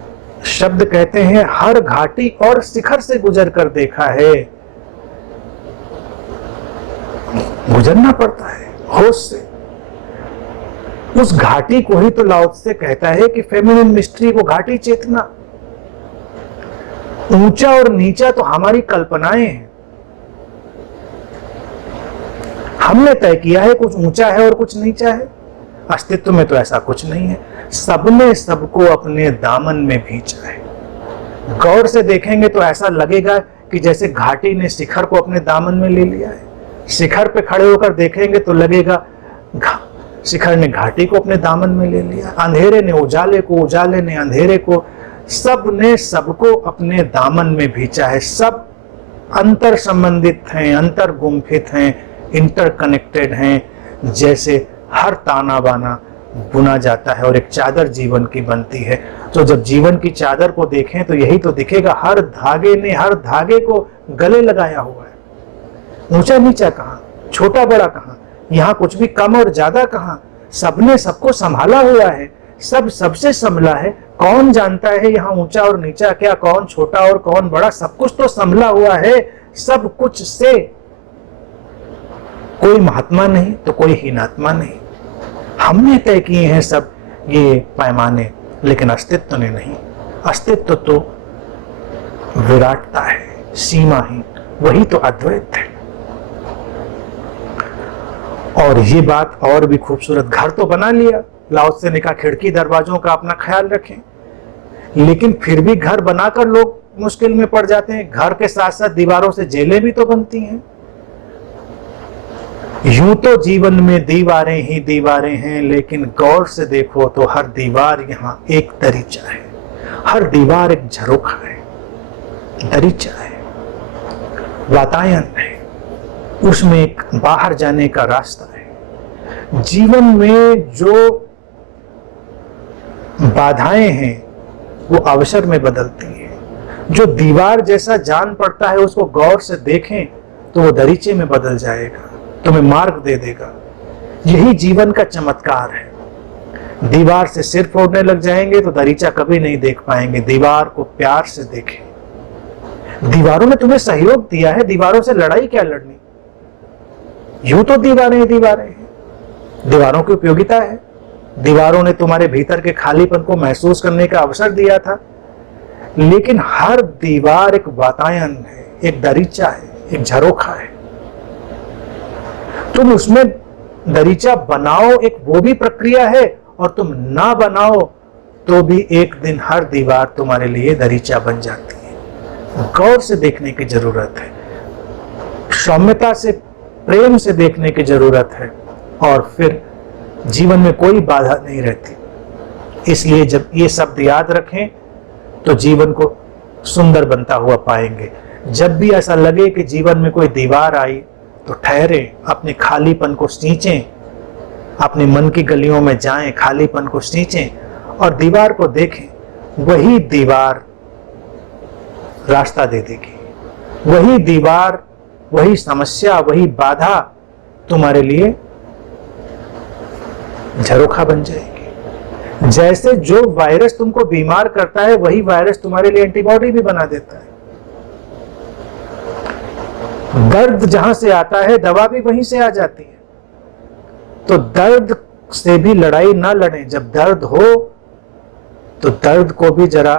शब्द कहते हैं हर घाटी और शिखर से गुजर कर देखा है। गुजरना पड़ता है होश से। उस घाटी को ही तो लाओ त्से कहता है कि फेमिनिन मिस्ट्री को घाटी चेतना। ऊंचा और नीचा तो हमारी कल्पनाएं हैं। हमने तय किया है कुछ ऊंचा है और कुछ नीचा है, अस्तित्व में तो ऐसा कुछ नहीं है। सबने सबको अपने दामन में भींचा है। गौर से देखेंगे तो ऐसा लगेगा कि जैसे घाटी ने शिखर को अपने दामन में ले लिया है। शिखर पे खड़े होकर देखेंगे तो लगेगा शिखर ने घाटी को अपने दामन में ले लिया। अंधेरे ने उजाले को, उजाले ने अंधेरे को, सब ने सबको अपने दामन में भींचा है। सब अंतर संबंधित हैं, अंतर गुम्फित हैं, इंटरकनेक्टेड हैं। जैसे हर ताना बाना बुना जाता है और एक चादर जीवन की बनती है। तो जब जीवन की चादर को देखें तो यही तो दिखेगा, हर धागे ने हर धागे को गले लगाया हुआ है। ऊंचा नीचा कहाँ, छोटा बड़ा कहाँ, यहाँ कुछ भी कम और ज्यादा कहाँ, सबने सबको संभाला हुआ है, सब सबसे संभला है। कौन जानता है यहाँ ऊंचा और नीचा क्या, कौन छोटा और कौन बड़ा, सब कुछ तो संभला हुआ है। सब कुछ से कोई महात्मा नहीं तो कोई हीनात्मा नहीं। हमने तय किए हैं सब ये पैमाने, लेकिन अस्तित्व ने नहीं। अस्तित्व तो विराटता है, सीमाहीन, वही तो अद्वैत है। और ये बात और भी खूबसूरत, घर तो बना लिया, लाओ त्से ने कहा खिड़की दरवाजों का अपना ख्याल रखें, लेकिन फिर भी घर बनाकर लोग मुश्किल में पड़ जाते हैं। घर के साथ साथ दीवारों से जेलें भी तो बनती हैं। यूं तो जीवन में दीवारें ही दीवारें हैं, लेकिन गौर से देखो तो हर दीवार यहाँ एक दरीचा है, हर दीवार एक झरोखा है, दरीचा है, वातायन है, उसमें एक बाहर जाने का रास्ता है। जीवन में जो बाधाएं हैं वो अवसर में बदलती हैं। जो दीवार जैसा जान पड़ता है उसको गौर से देखें तो वो दरीचे में बदल जाएगा, तुम्हें मार्ग दे देगा। यही जीवन का चमत्कार है। दीवार से सिर फोड़ने लग जाएंगे तो दरीचा कभी नहीं देख पाएंगे। दीवार को प्यार से देखें। दीवारों ने तुम्हें सहयोग दिया है, दीवारों से लड़ाई क्या लड़नी। यूं तो दीवारें हैं, दीवारों की उपयोगिता है। दीवारों ने तुम्हारे भीतर के खालीपन को महसूस करने का अवसर दिया था, लेकिन हर दीवार एक वातायन है, एक दरीचा है, एक झरोखा है। तुम उसमें दरीचा बनाओ, एक वो भी प्रक्रिया है, और तुम ना बनाओ तो भी एक दिन हर दीवार तुम्हारे लिए दरीचा बन जाती है। गौर से देखने की जरूरत है, सौम्यता से, प्रेम से देखने की जरूरत है, और फिर जीवन में कोई बाधा नहीं रहती। इसलिए जब ये शब्द याद रखें तो जीवन को सुंदर बनता हुआ पाएंगे। जब भी ऐसा लगे कि जीवन में कोई दीवार आई तो ठहरे, अपने खालीपन को सींचें, अपने मन की गलियों में जाएं, खालीपन को सींचें और दीवार को देखें। वही दीवार रास्ता दे देगी, वही दीवार, वही समस्या, वही बाधा तुम्हारे लिए झरोखा बन जाएगी। जैसे जो वायरस तुमको बीमार करता है वही वायरस तुम्हारे लिए एंटीबॉडी भी बना देता है। दर्द जहां से आता है दवा भी वहीं से आ जाती है। तो दर्द से भी लड़ाई ना लड़ें। जब दर्द हो तो दर्द को भी जरा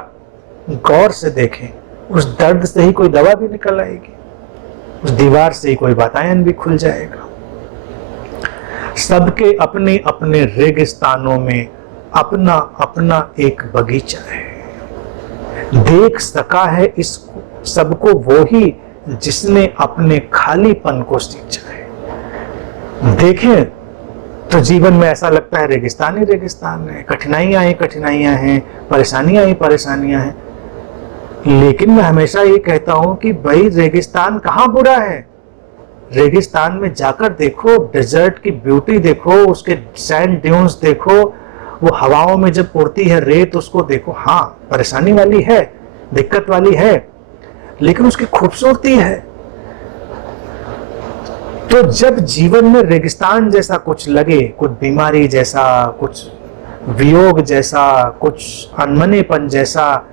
गौर से देखें। उस दर्द से ही कोई दवा भी निकल आएगी, उस दीवार से ही कोई वातायन भी खुल जाएगा। सबके अपने अपने रेगिस्तानों में अपना अपना एक बगीचा है। देख सका है इसको सबको वो ही जिसने अपने खालीपन को सींचा है। देखें तो जीवन में ऐसा लगता है रेगिस्तान ही रेगिस्तान है, कठिनाइयां ही कठिनाइयां हैं, परेशानियां ही परेशानियां हैं। लेकिन मैं हमेशा ये कहता हूं कि भाई रेगिस्तान कहाँ बुरा है। रेगिस्तान में जाकर देखो, डेजर्ट की ब्यूटी देखो, उसके सैंड ड्यून्स देखो, वो हवाओं में जब उड़ती है रेत उसको देखो। हाँ, परेशानी वाली है, दिक्कत वाली है, लेकिन उसकी खूबसूरती है। तो जब जीवन में रेगिस्तान जैसा कुछ लगे, कुछ बीमारी जैसा, कुछ वियोग जैसा, कुछ अनमनेपन जैसा,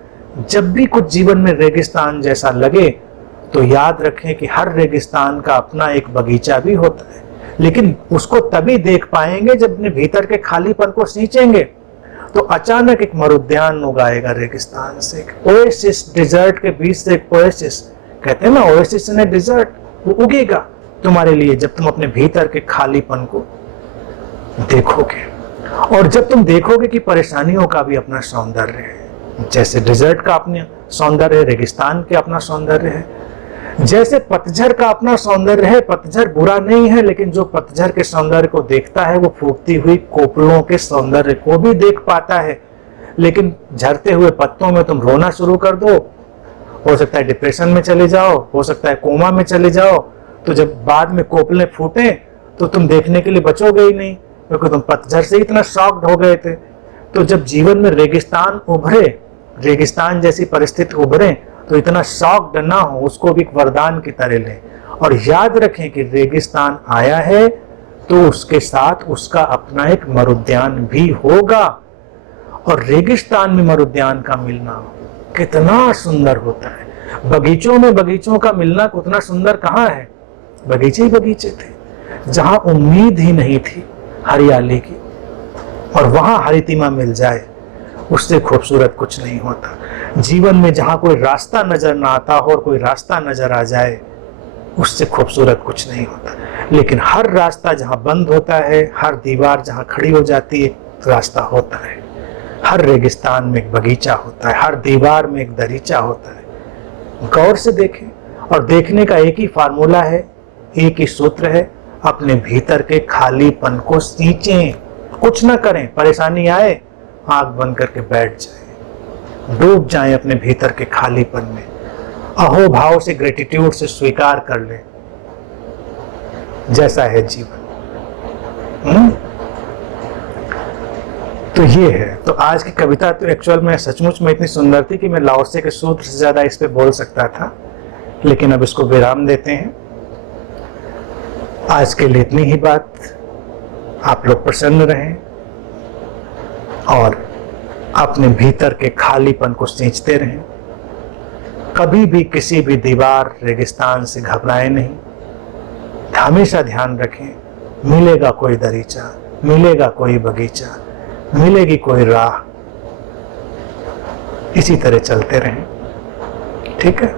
जब भी कुछ जीवन में रेगिस्तान जैसा लगे तो याद रखें कि हर रेगिस्तान का अपना एक बगीचा भी होता है। लेकिन उसको तभी देख पाएंगे जब अपने भीतर के खालीपन को सींचेंगे। तो अचानक एक मरुद्यान उगाएगा रेगिस्तान से, ओएसिस, डिजर्ट के बीच से एक ओएसिस, कहते हैं ना ओएसिस ने डिजर्ट, वो उगेगा तुम्हारे लिए जब तुम अपने भीतर के खालीपन को देखोगे। और जब तुम देखोगे कि परेशानियों का भी अपना सौंदर्य है, जैसे डिजर्ट का अपना सौंदर्य है, रेगिस्तान के अपना सौंदर्य है, जैसे पतझड़ का अपना सौंदर्य है। पतझड़ बुरा नहीं है, लेकिन जो पतझड़ के सौंदर्य को देखता है वो फूटती हुई कोपलों के सौंदर्य को भी देख पाता है। लेकिन झरते हुए पत्तों में तुम रोना शुरू कर दो, हो सकता है डिप्रेशन में चले जाओ, हो सकता है कोमा में चले जाओ। तो जब बाद में कोपलें फूटे तो तुम देखने के लिए बचोगे ही नहीं, क्योंकि तुम पतझड़ से इतना शॉक्ड हो गए थे। तो जब जीवन में रेगिस्तान उभरे, रेगिस्तान जैसी परिस्थिति उभरे, तो इतना शॉक्ड ना हो, उसको भी एक वरदान की तरह लें। और याद रखें कि रेगिस्तान आया है तो उसके साथ उसका अपना एक मरुद्यान भी होगा। और रेगिस्तान में मरुद्यान का मिलना कितना सुंदर होता है। बगीचों में बगीचों का मिलना उतना सुंदर कहाँ है? बगीचे ही बगीचे थे जहां उम्मीद ही नहीं थी हरियाली की, और वहां हरितिमा मिल जाए, उससे खूबसूरत कुछ नहीं होता। जीवन में जहां कोई रास्ता नजर ना आता हो और कोई रास्ता नजर आ जाए, उससे खूबसूरत कुछ नहीं होता। लेकिन हर रास्ता जहां बंद होता है, हर दीवार जहां खड़ी हो जाती है, रास्ता होता है। हर रेगिस्तान में एक बगीचा होता है, हर दीवार में एक दरीचा होता है। गौर से देखें, और देखने का एक ही फार्मूला है, एक ही सूत्र है, अपने भीतर के खालीपन को सींचें। कुछ ना करें, परेशानी आए आंख बंद करके बैठ जाएं, डूब जाएं अपने भीतर के खालीपन में, अहोभाव से, ग्रेटिट्यूड से स्वीकार कर लें जैसा है जीवन। तो ये है। तो आज की कविता तो एक्चुअल में सचमुच में इतनी सुंदर थी कि मैं लाओसे के सूत्र से ज्यादा इस पे बोल सकता था, लेकिन अब इसको विराम देते हैं। आज के लिए इतनी ही बात। आप लोग प्रसन्न रहें और अपने भीतर के खालीपन को सींचते रहें। कभी भी किसी भी दीवार, रेगिस्तान से घबराएं नहीं। हमेशा ध्यान रखें, मिलेगा कोई दरीचा, मिलेगा कोई बगीचा, मिलेगी कोई राह। इसी तरह चलते रहें। ठीक है।